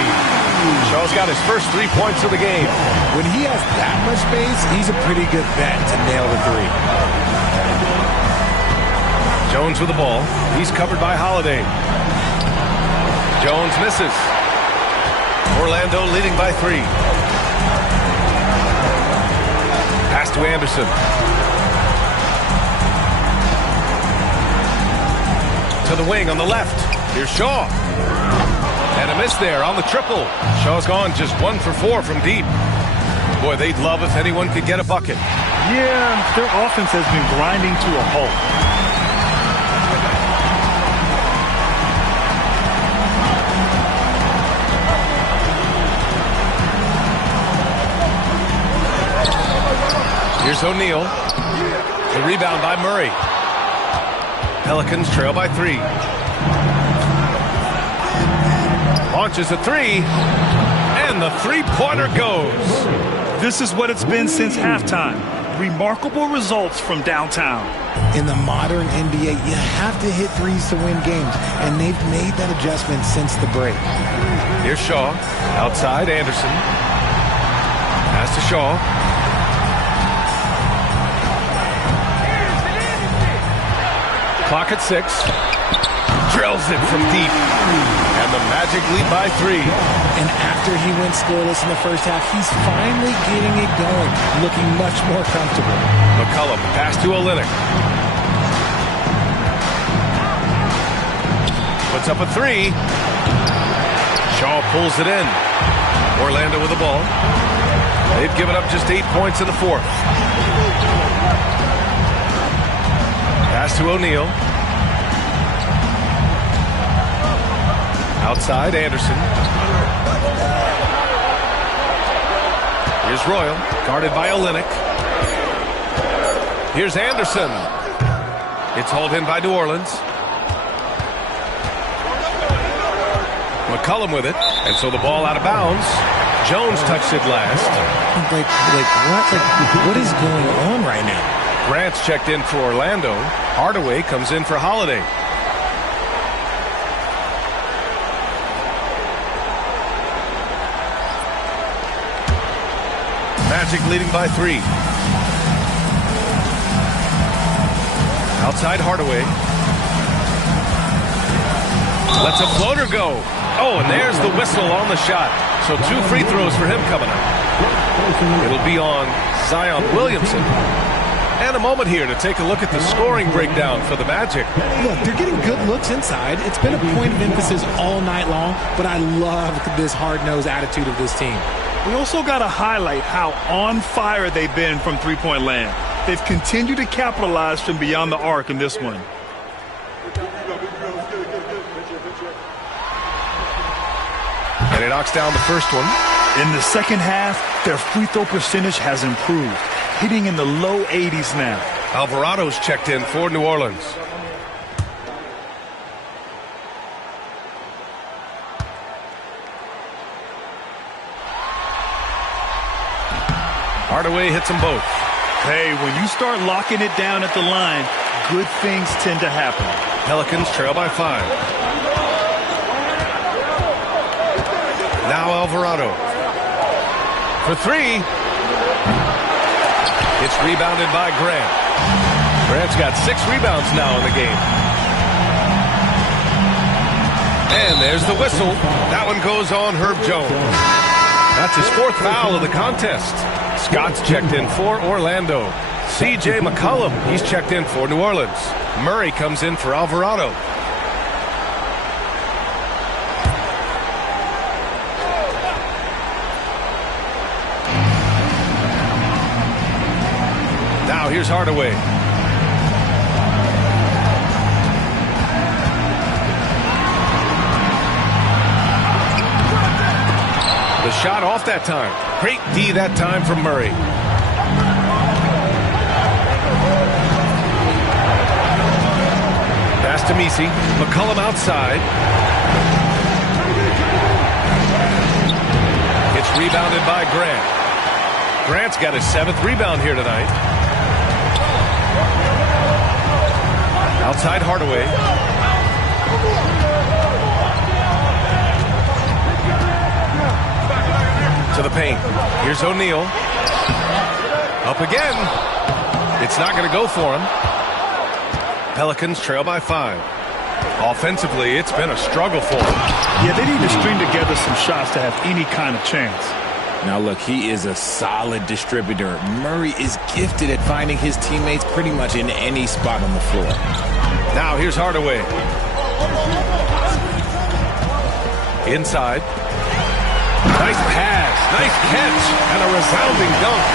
Shaw's got his first 3 points of the game. When he has that much space, he's a pretty good bet to nail the 3. Jones with the ball. He's covered by Holiday. Jones misses. Orlando leading by 3. Pass to Anderson. To the wing on the left. Here's Shaw. And a miss there on the triple. Shaw's gone just 1 for 4 from deep. Boy, they'd love if anyone could get a bucket. Yeah, their offense has been grinding to a halt. Here's O'Neal. The rebound by Murray. Pelicans trail by 3. Launches a 3. And And the three-pointer goes. This is what it's been since halftime. Remarkable results from downtown. In the modern NBA, you have to hit threes to win games, and they've made that adjustment since the break. Here's Shaw. Outside, Anderson. Pass to Shaw. Clock at 6. Drills it from deep. And the Magic lead by 3. And after he went scoreless in the first half, he's finally getting it going, looking much more comfortable. McCollum, pass to Olynyk. Puts up a 3. Shaw pulls it in. Orlando with the ball. They've given up just 8 points in the fourth. Pass to O'Neal. Outside, Anderson. Here's Royal, guarded by Olynyk. Here's Anderson. It's hauled in by New Orleans. McCollum with it, and so the ball out of bounds. Jones touched it last. What is going on right now? Grant's checked in for Orlando. Hardaway comes in for Holiday. Magic leading by 3. Outside Hardaway. Lets a floater go. Oh, and there's the whistle on the shot. So 2 free throws for him coming up. It'll be on Zion Williamson. And a moment here to take a look at the scoring breakdown for the Magic. Look, they're getting good looks inside. It's been a point of emphasis all night long, but I love this hard-nosed attitude of this team. We also got to highlight how on fire they've been from three-point land. They've continued to capitalize from beyond the arc in this one. And he knocks down the first one. In the second half, their free throw percentage has improved, hitting in the low 80s now. Alvarado's checked in for New Orleans. Hardaway hits them both. Hey, when you start locking it down at the line, good things tend to happen. Pelicans trail by 5. Now Alvarado. For 3. It's rebounded by Grant. Grant's got 6 rebounds now in the game. And there's the whistle. That one goes on Herb Jones. That's his 4th foul of the contest. Scott's checked in for Orlando. C.J. McCollum, he's checked in for New Orleans. Murray comes in for Alvarado. Now here's Hardaway. The shot off that time. Great D that time from Murray. Pass to Messi. McCollum outside. It's rebounded by Grant. Grant's got his 7th rebound here tonight. Outside Hardaway. To the paint. Here's O'Neal. Up again. It's not going to go for him. Pelicans trail by 5. Offensively, it's been a struggle for them. Yeah, they need to string together some shots to have any kind of chance. Now, look, he is a solid distributor. Murray is gifted at finding his teammates pretty much in any spot on the floor. Now, here's Hardaway. Inside. Nice pass, nice catch, and a resounding dunk.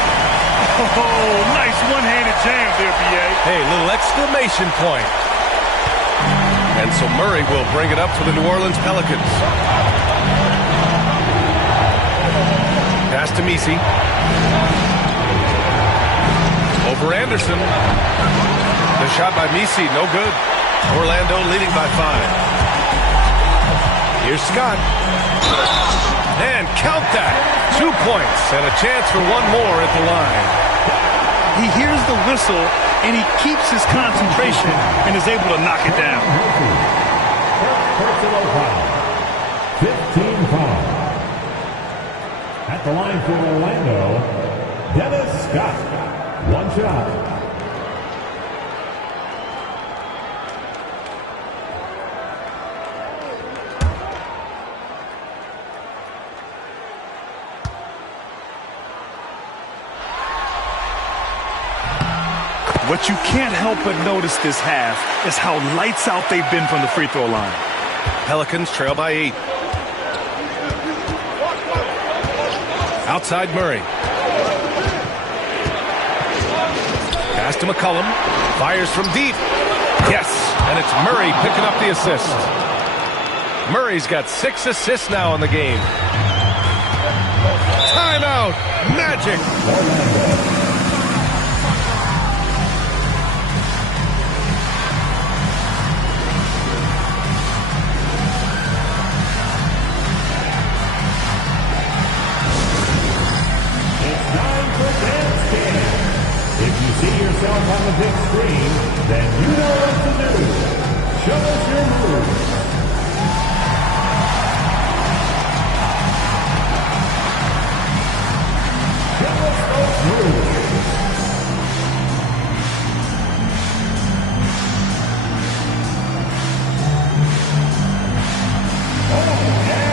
Oh, nice one-handed jam there, B.A. Hey, little exclamation point. And so Murray will bring it up for the New Orleans Pelicans. Pass to Messi. Over Anderson. The shot by Messi, no good. Orlando leading by 5. Here's Scott. And count that. 2 points and a chance for one more at the line. He hears the whistle, and he keeps his concentration and is able to knock it down. Personal foul. 15 foul. At the line for Orlando, Dennis Scott. One shot. What you can't help but notice this half is how lights out they've been from the free throw line. Pelicans trail by 8. Outside Murray. Pass to McCollum. Fires from deep. Yes, and it's Murray picking up the assist. Murray's got 6 assists now in the game. Timeout. Magic. Yourself on the big screen, then you know what to do. Show us your moves. Show us those moves. Oh, yeah.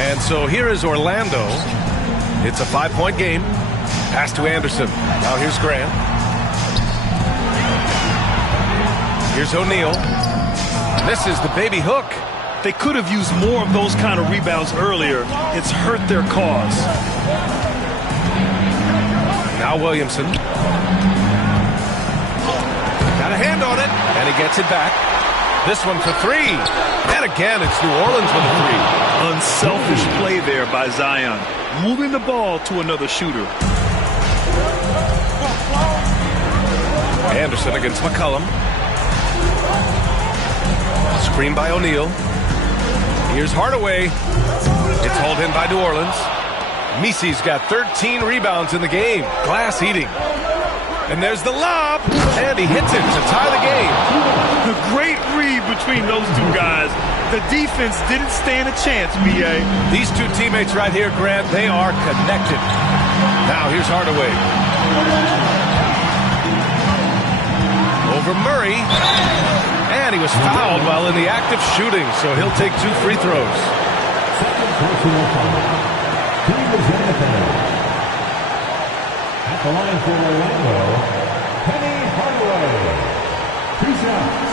And so here is Orlando. It's a 5-point game. Pass to Anderson. Now here's Grant. Here's O'Neal. This is the baby hook. They could have used more of those kind of rebounds earlier. It's hurt their cause. Now Williamson. Got a hand on it, and he gets it back. This one for 3. And again, it's New Orleans with a 3. Unselfish play there by Zion, moving the ball to another shooter. Anderson against McCollum. Screen by O'Neal. Here's Hardaway. It's hauled in by New Orleans. Misi's got 13 rebounds in the game. Glass eating. And there's the lob, and he hits it to tie the game. The great read between those two guys. The defense didn't stand a chance, B.A. These two teammates right here, Grant, they are connected. Now here's Hardaway. Over Murray. And he was fouled while in the act of shooting, so he'll take 2 free throws. Second personal foul. Team is in the penalty. At the line for Orlando, Penny Hardaway. 2 shots.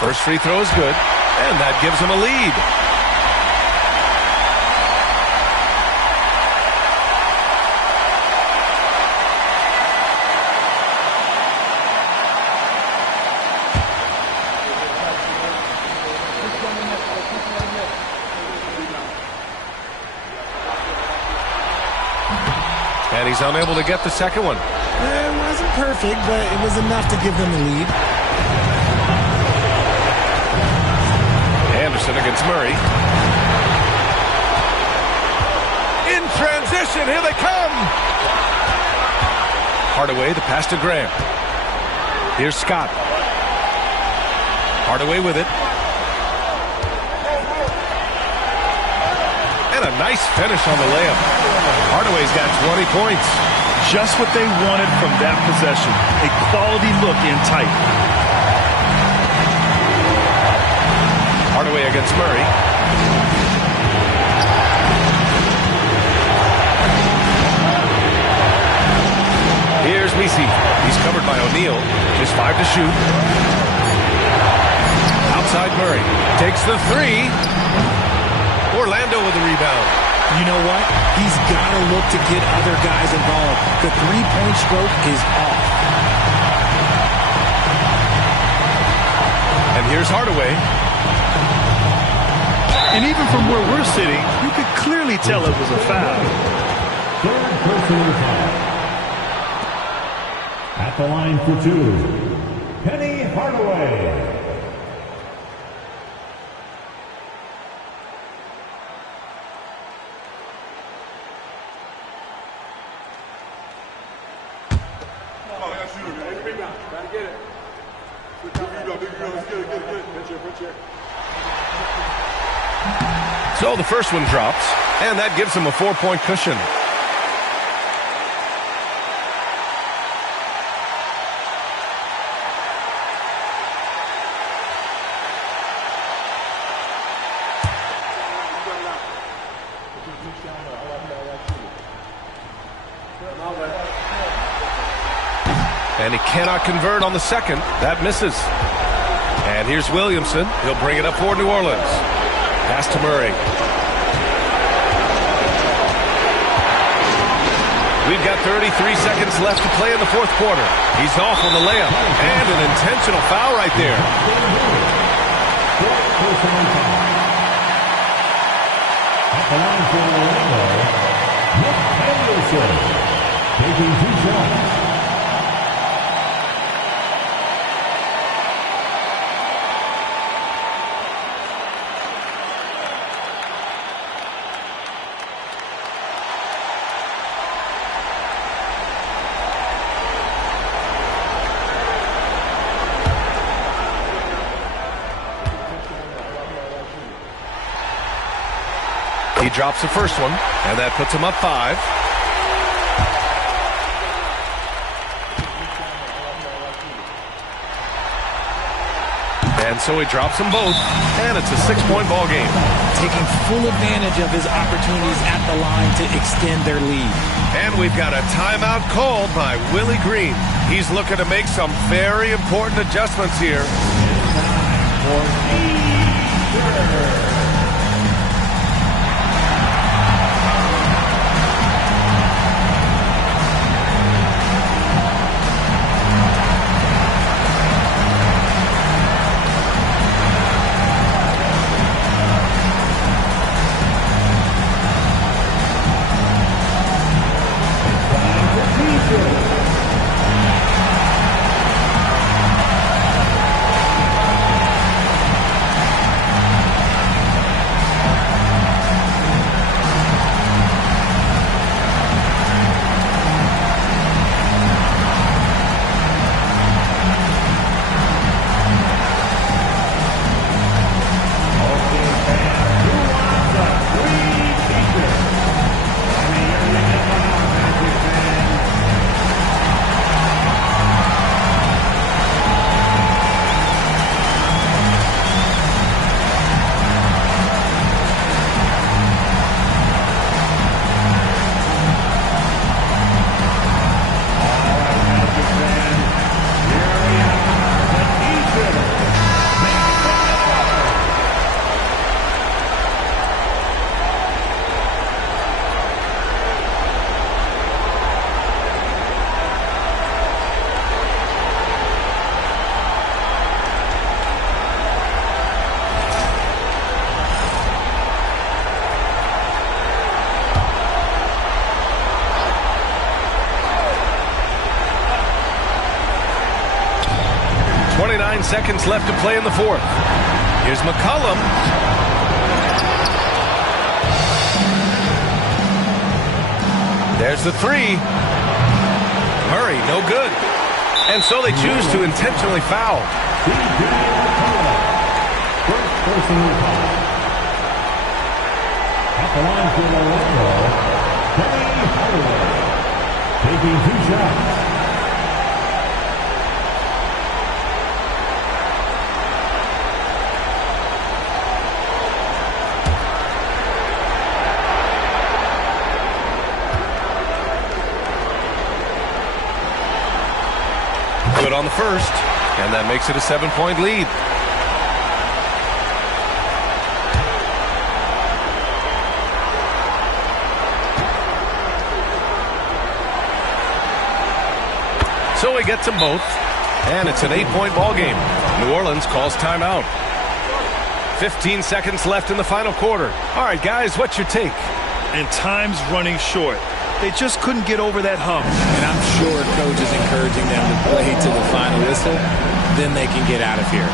First free throw is good, and that gives him a lead. And he's unable to get the second one. It wasn't perfect, but it was enough to give them the lead. Anderson against Murray. In transition, here they come. Hardaway, the pass to Graham. Here's Scott. Hardaway with it. And a nice finish on the layup. Hardaway's got 20 points. Just what they wanted from that possession. A quality look in tight. Hardaway against Murray. Here's Messi. He's covered by O'Neal. Just 5 to shoot. Outside Murray. Takes the three. Orlando with the rebound. You know what? He's got to look to get other guys involved. The three-point stroke is off. And here's Hardaway. And even from where we're sitting, you could clearly tell it was a foul. Third personal foul. At the line for two, Penny Hardaway. So the first one drops, and that gives him a 4-point cushion. And he cannot convert on the second. That misses. And here's Williamson. He'll bring it up for New Orleans. Pass to Murray. We've got 33 seconds left to play in the fourth quarter. He's off on the layup. And an intentional foul right there. At the line for Orlando, Nick Anderson, taking 2 shots. He drops the first one, and that puts him up 5. And so he drops them both, and it's a 6-point ball game. Taking full advantage of his opportunities at the line to extend their lead. And we've got a timeout called by Willie Green. He's looking to make some very important adjustments here. seconds left to play in the fourth. Here's McCollum. There's the three. Murray, no good. And so they choose to intentionally foul. First personal foul. At the line for Orlando, Penny Hardaway, taking 2 shots. Good on the first, and that makes it a 7-point lead. So he gets them both, and it's an 8-point ball game. New Orleans calls timeout. 15 seconds left in the final quarter. All right, guys, what's your take? And time's running short. They just couldn't get over that hump. And I'm sure coach is encouraging them to play to the final whistle. Then they can get out of here.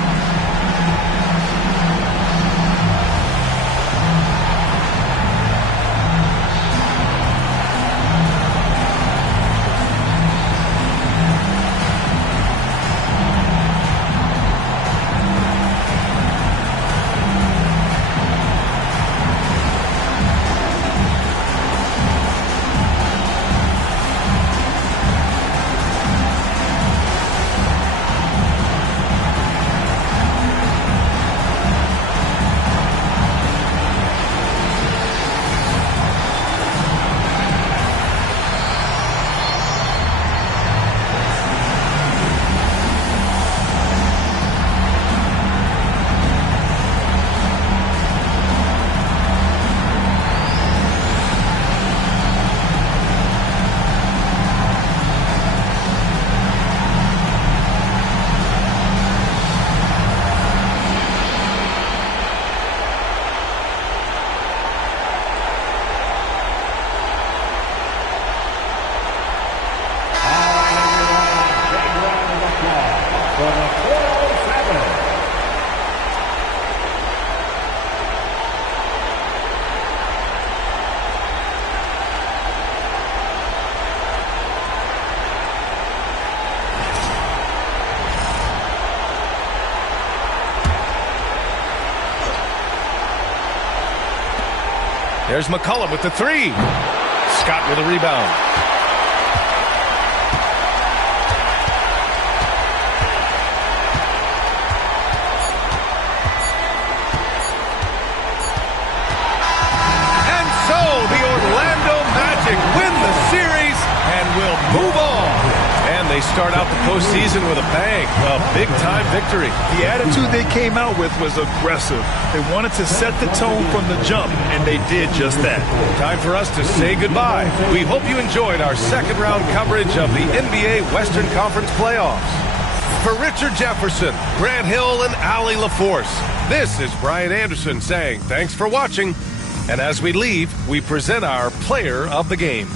There's McCollum with the three. Scott with a rebound. And so the Orlando Magic win the series and will move on. And they start out the postseason with a bang, a big-time victory. The attitude they came out with was aggressive. They wanted to set the tone from the jump, and they did just that. Time for us to say goodbye. We hope you enjoyed our second-round coverage of the NBA Western Conference playoffs. For Richard Jefferson, Grant Hill, and Allie LaForce, this is Brian Anderson saying thanks for watching. And as we leave, we present our player of the game.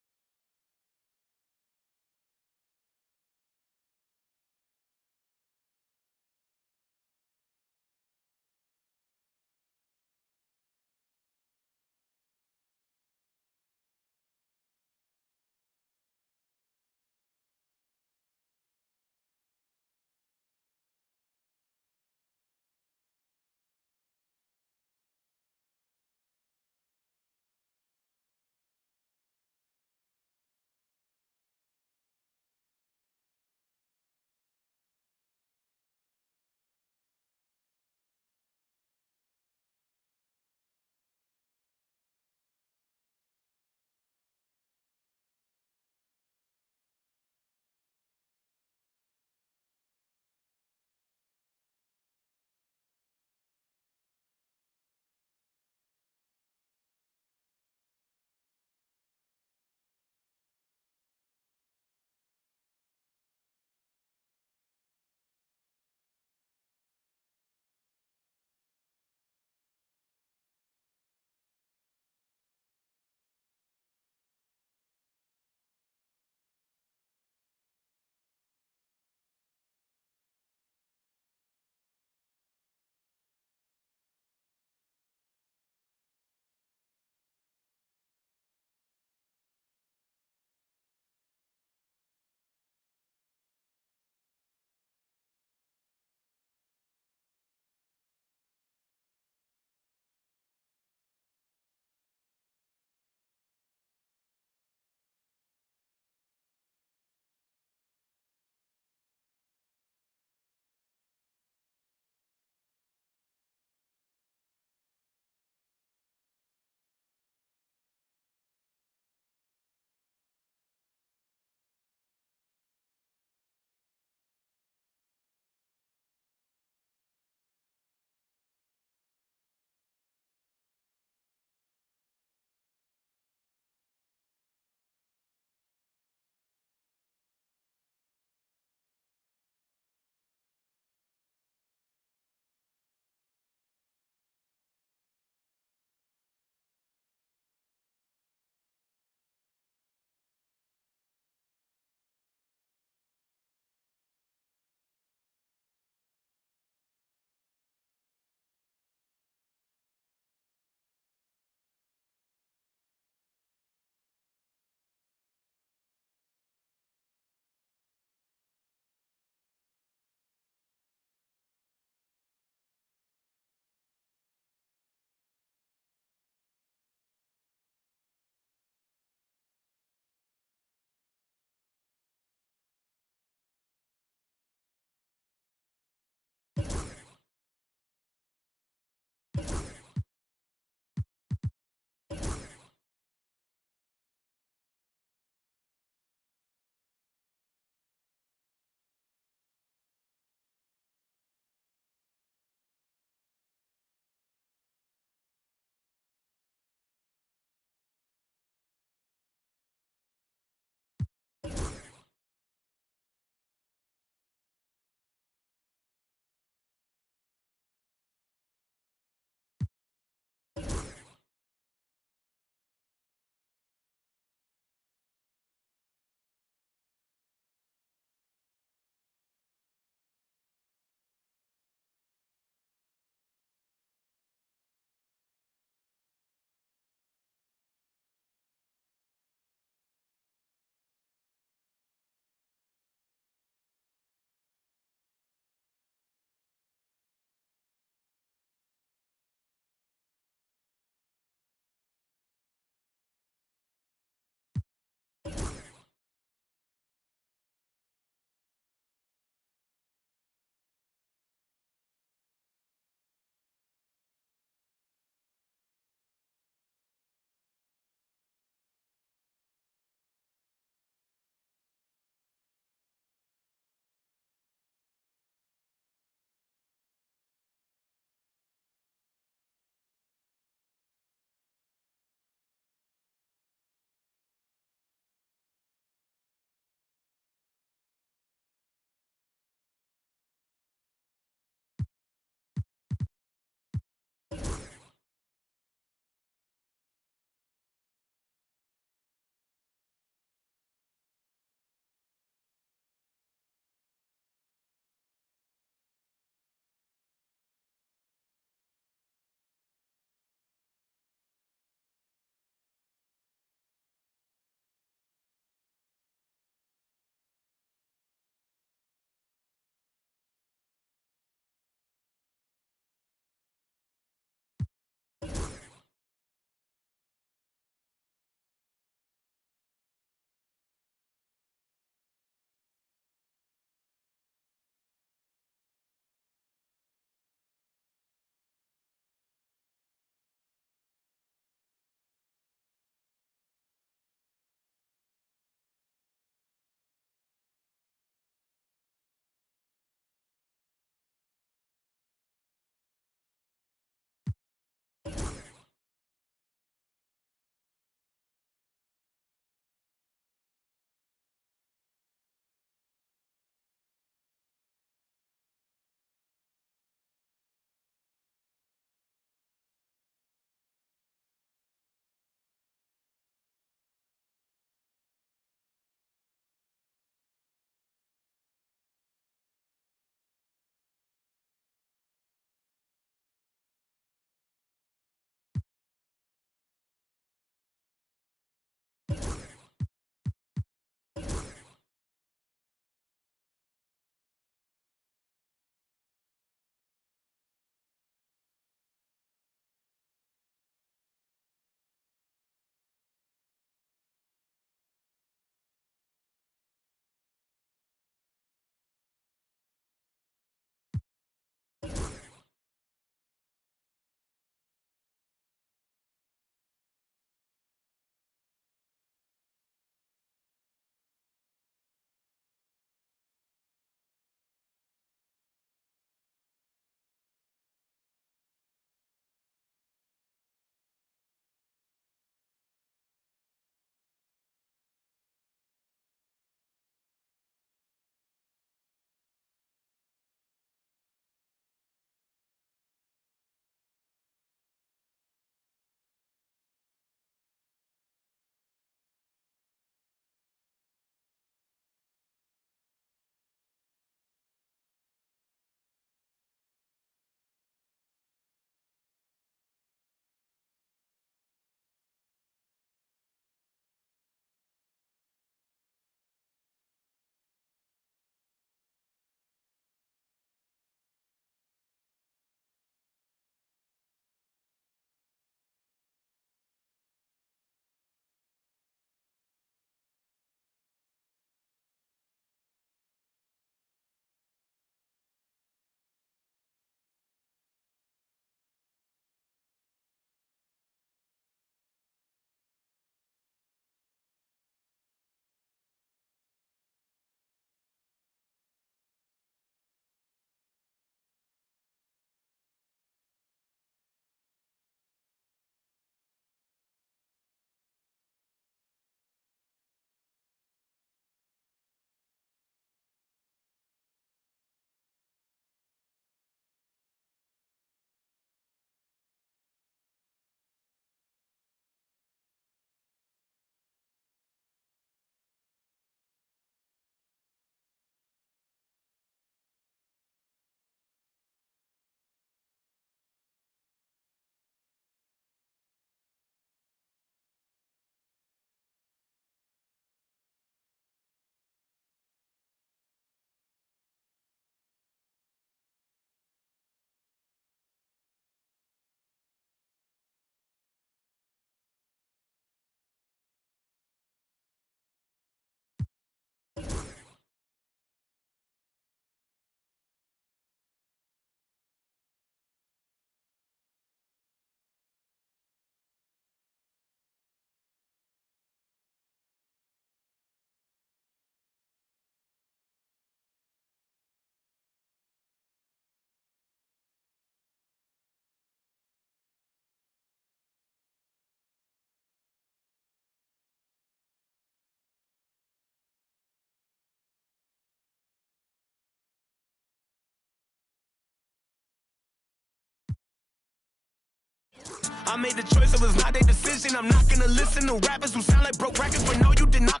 I made the choice, it was not a decision. I'm not gonna listen to rappers who sound like broke records, but no, you did not.